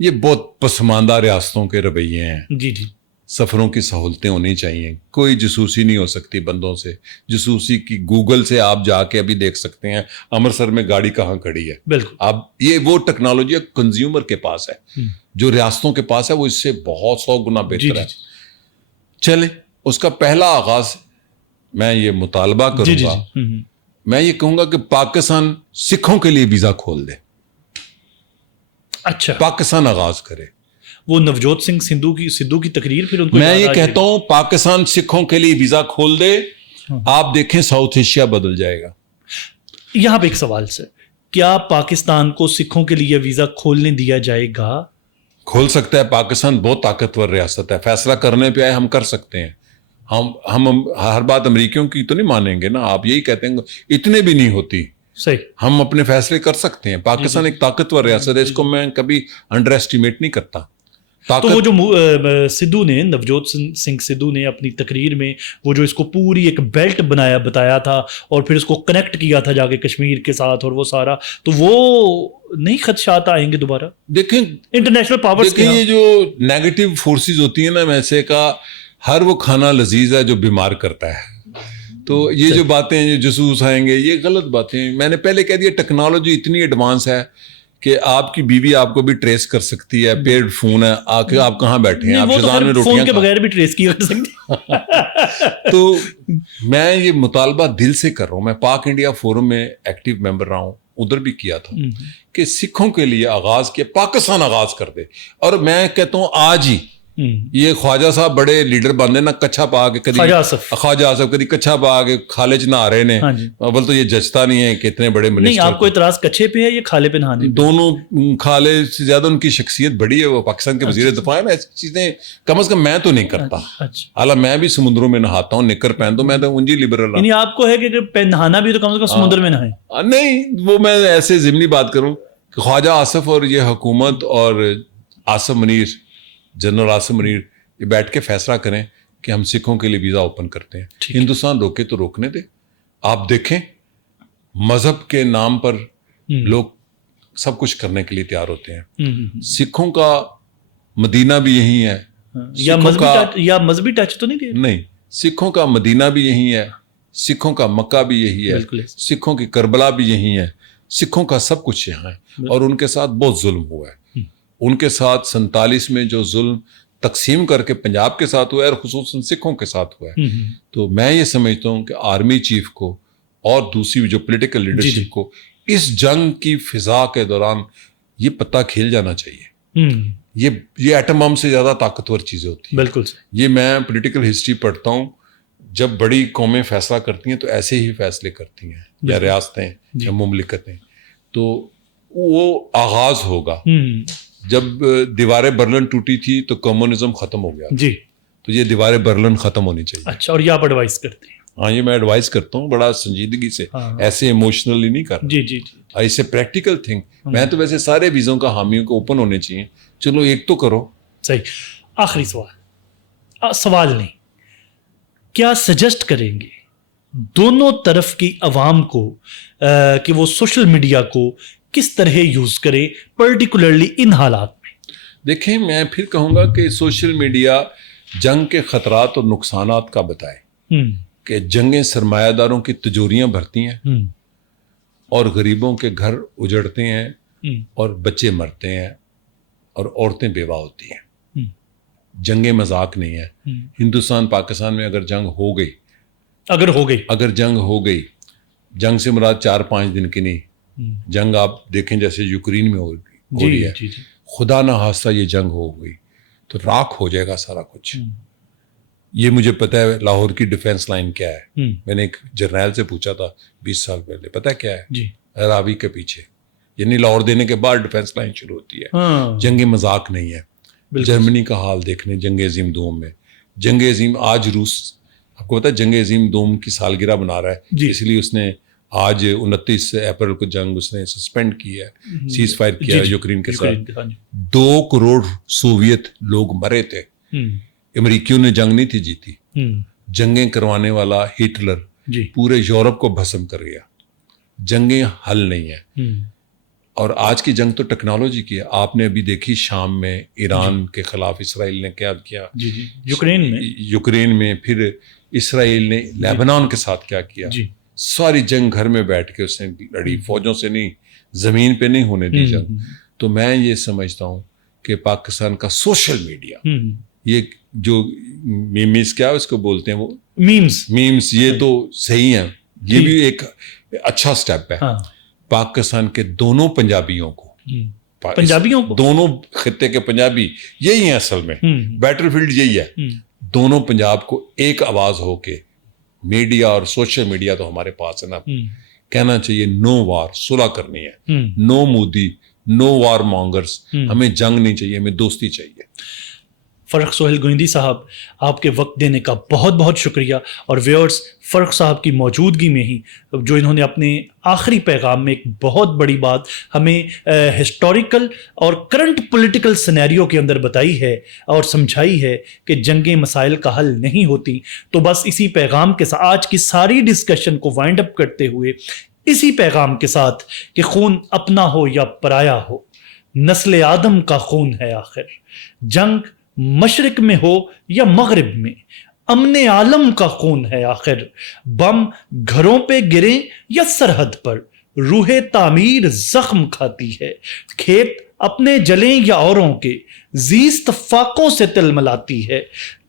یہ بہت پسماندہ ریاستوں کے رویے ہیں. سفروں کی سہولتیں ہونی چاہیے, کوئی جسوسی نہیں ہو سکتی بندوں سے. جسوسی کی گوگل سے آپ جا کے ابھی دیکھ سکتے ہیں امرتسر میں گاڑی کہاں کھڑی ہے. بالکل. اب یہ وہ ٹیکنالوجی کنزیومر کے پاس ہے, جو ریاستوں کے پاس ہے وہ اس سے بہت 100 گنا بہتر ہے. چلے, اس کا پہلا آغاز میں یہ مطالبہ کروں گا, میں یہ کہوں گا کہ پاکستان سکھوں کے لیے ویزا کھول دے. اچھا, پاکستان آغاز کرے. وہ نوجوت سنگھ سدھو کی تقریر پھر ان کو میں یہ کہتا ہوں پاکستان سکھوں کے لیے ویزا کھول دے, آپ دیکھیں ساؤتھ ایشیا بدل جائے گا. یہاں پہ ایک سوال سر, کیا پاکستان کو سکھوں کے لیے ویزا کھولنے دیا جائے گا؟ کھول سکتا ہے. پاکستان بہت طاقتور ریاست ہے, فیصلہ کرنے پہ آئے ہم کر سکتے ہیں. ہم ہر بات امریکیوں کی تو نہیں مانیں گے نا. آپ یہی کہتے ہیں اتنے بھی نہیں ہوتی. صحیح. ہم اپنے فیصلے کر سکتے ہیں. پاکستان ایک طاقتور ریاست ہے, اس کو میں کبھی انڈر ایسٹیمیٹ نہیں کرتا. تو وہ جو سدھو نے, نوجوت سنگھ سدھو نے اپنی تقریر میں وہ جو اس کو پوری ایک بیلٹ بتایا تھا اور پھر اس کو کنیکٹ کیا تھا جا کے کشمیر کے ساتھ اور وہ سارا, تو وہ نہیں خدشات آئیں گے دوبارہ؟ دیکھیں انٹرنیشنل پاورز کے یہ جو نیگیٹو فورسز ہوتی ہیں نا, ویسے کا ہر وہ کھانا لذیذ ہے جو بیمار کرتا ہے. تو یہ جو باتیں جو جسوس آئیں گے, یہ غلط باتیں. میں نے پہلے کہہ دیا ٹیکنالوجی اتنی ایڈوانس ہے کہ آپ کی بیوی آپ کو بھی ٹریس کر سکتی ہے. پیڈ فون ہے, آپ کہاں بیٹھے ہیں, آپ شزان میں روٹیاں فون کے بغیر بھی ٹریس کیا کر سکتے. تو میں یہ مطالبہ دل سے کر رہا ہوں. میں پاک انڈیا فورم میں ایکٹیو ممبر رہا ہوں, ادھر بھی کیا تھا کہ سکھوں کے لیے آغاز کیا, پاکستان آغاز کر دے. اور میں کہتا ہوں آج ہی یہ خواجہ صاحب بڑے لیڈر بن نا, کچھا پا کے کدی خواجہ صاحب کدی کچھا پا کے کھالے چ نہا رہے نے. اول تو یہ جچتا نہیں ہے کہ اتنے بڑے منسٹر. نہیں, آپ کو اعتراض کچھے پہ ہے یا کھالے پہ نہانے؟ دونوں. کھالے سے زیادہ ان کی شخصیت بڑی ہے, وہ پاکستان کے وزیر دفاع ہے نا. ایسی چیزیں کم از کم میں تو نہیں کرتا. حالانکہ میں بھی سمندروں میں نہاتا ہوں, نکر پہنتا ہوں, میں تو انجی لبرل. یعنی آپ کو ہے کہ نہانا بھی تو کم از کم سمندر میں نہائیں؟ نہیں, وہ میں ایسے ضمنی بات کروں کہ خواجہ آصف اور یہ حکومت اور آصف منیر, جنرل آصف منیر, یہ بیٹھ کے فیصلہ کریں کہ ہم سکھوں کے لیے ویزا اوپن کرتے ہیں. ہندوستان روکے تو روکنے دے. آپ دیکھیں مذہب کے نام پر لوگ سب کچھ کرنے کے لیے تیار ہوتے ہیں. سکھوں کا مدینہ بھی یہی ہے. یا مذہبی ٹچ تو نہیں دیا؟ نہیں, سکھوں کا مدینہ بھی یہی ہے, سکھوں کا مکہ بھی یہی ہے, سکھوں کی کربلا بھی یہی ہے, سکھوں کا سب کچھ یہاں ہے. اور ان کے ساتھ بہت ظلم ہوا ہے. ان کے ساتھ 47 میں جو ظلم تقسیم کر کے پنجاب کے ساتھ ہوا ہے اور خصوصاً سکھوں کے ساتھ ہوا ہے. تو میں یہ سمجھتا ہوں کہ آرمی چیف کو اور دوسری جو پولیٹیکل لیڈرشپ کو اس جنگ کی فضا کے دوران یہ پتہ کھیل جانا چاہیے. یہ ایٹم بم سے زیادہ طاقتور چیزیں ہوتی ہیں. بالکل. یہ میں پولیٹیکل ہسٹری پڑھتا ہوں، جب بڑی قومیں فیصلہ کرتی ہیں تو ایسے ہی فیصلے کرتی ہیں، یا ریاستیں یا مملکتیں. تو وہ آغاز ہوگا جب دیوار برلن ٹوٹی تھی تو کمیونزم ختم ہو گیا جی. تو یہ دیوار برلن ختم ہونی چاہیے. اچھا، اور یہ آپ ایڈوائز کرتے ہیں؟ ہاں، یہ میں ایڈوائز کرتا ہوں بڑا سنجیدگی سے، ایسے ایموشنلی نہیں کرتا. جی. ایسے پریکٹیکل تھنگ. میں تو ویسے سارے ویزوں کا حامی ہوں کہ اوپن ہونے چاہیے. چلو ایک تو کرو. صحیح. آخری سوال نہیں، کیا سجیسٹ کریں گے دونوں طرف کی عوام کو کہ وہ سوشل میڈیا کو کس طرح یوز کرے پرٹیکولرلی ان حالات میں؟ دیکھیں، میں پھر کہوں گا کہ سوشل میڈیا جنگ کے خطرات اور نقصانات کا بتائے کہ جنگیں سرمایہ داروں کی تجوریاں بھرتی ہیں اور غریبوں کے گھر اجڑتے ہیں اور بچے مرتے ہیں اور عورتیں بیوہ ہوتی ہیں. جنگیں مذاق نہیں ہے. ہندوستان پاکستان میں اگر جنگ ہو گئی، جنگ سے مراد 4-5 دن کی نہیں، جنگ آپ دیکھیں جیسے یوکرین میں ہو رہی ہے، خدا نہ خواستہ یہ جنگ ہو گئی تو راکھ ہو جائے گا سارا کچھ. یہ مجھے پتہ ہے لاہور کی ڈیفینس لائن کیا ہے. میں نے ایک جرنیل سے پوچھا تھا 20 سال پہلے، پتہ کیا ہے؟ راوی کے پیچھے، یعنی لاہور دینے کے بعد ڈیفینس لائن شروع ہوتی ہے. جنگ مذاق نہیں ہے. جرمنی کا حال دیکھنے جنگ عظیم دوم میں. جنگ عظیم آج روس، آپ کو پتا ہے جنگ عظیم دوم کی سالگرہ بنا رہا ہے، اس لیے اس نے آج 29 اپریل کو جنگ اس نے سسپینڈ کی ہے، سیز فائر کیا ہے یوکرین کے ساتھ. 2 کروڑ سوویت لوگ مرے تھے. امریکیوں نے جنگ نہیں تھی جیتی. جنگیں کروانے والا ہٹلر پورے یورپ کو بھسم کر گیا. جنگیں حل نہیں ہیں. اور آج کی جنگ تو ٹیکنالوجی کی ہے. آپ نے ابھی دیکھی شام میں ایران کے خلاف اسرائیل نے کیا کیا، یوکرین میں، پھر اسرائیل نے لیبنان کے ساتھ کیا کیا. ساری جنگ گھر میں بیٹھ کے اس نے لڑی، فوجوں سے نہیں، زمین پہ نہیں ہونے دی جنگ. تو میں یہ سمجھتا ہوں کہ پاکستان کا سوشل میڈیا، یہ جو میمز کیا اس کو بولتے ہیں، وہ میمز، یہ تو صحیح ہیں، یہ بھی ایک اچھا سٹیپ ہے. پاکستان کے دونوں پنجابیوں کو، دونوں خطے کے پنجابی یہی ہیں اصل میں، بیٹل فیلڈ یہی ہے. دونوں پنجاب کو ایک آواز ہو کے میڈیا اور سوشل میڈیا تو ہمارے پاس ہے نا، کہنا چاہیے نو وار، صلح کرنی ہے، نو مودی، نو وار مانگرز. ہمیں جنگ نہیں چاہیے، ہمیں دوستی چاہیے. فرق سہیل گوئندی صاحب، آپ کے وقت دینے کا بہت بہت شکریہ. اور ویورز، فرق صاحب کی موجودگی میں ہی جو انہوں نے اپنے آخری پیغام میں ایک بہت بڑی بات ہمیں ہسٹوریکل اور کرنٹ پولیٹیکل سینیریو کے اندر بتائی ہے اور سمجھائی ہے کہ جنگیں مسائل کا حل نہیں ہوتی. تو بس اسی پیغام کے ساتھ آج کی ساری ڈسکشن کو وائنڈ اپ کرتے ہوئے، اسی پیغام کے ساتھ کہ خون اپنا ہو یا پرایا ہو، نسل آدم کا خون ہے آخر. جنگ مشرق میں ہو یا مغرب میں، امن عالم کا خون ہے آخر. بم گھروں پہ گریں یا سرحد پر، روح تعمیر زخم کھاتی ہے. کھیت اپنے جلیں یا اوروں کے، زیست فاقوں سے تلملاتی ہے.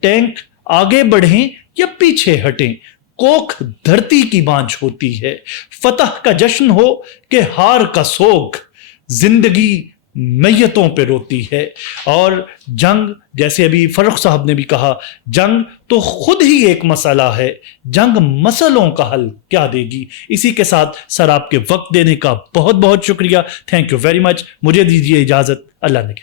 ٹینک آگے بڑھیں یا پیچھے ہٹیں، کوکھ دھرتی کی بانجھ ہوتی ہے. فتح کا جشن ہو کہ ہار کا سوگ، زندگی میتوں پہ روتی ہے. اور جنگ، جیسے ابھی فرق صاحب نے بھی کہا، جنگ تو خود ہی ایک مسئلہ ہے، جنگ مسئلوں کا حل کیا دے گی. اسی کے ساتھ سر آپ کے وقت دینے کا بہت بہت شکریہ. Thank you very much. مجھے دیجیے اجازت. اللہ نے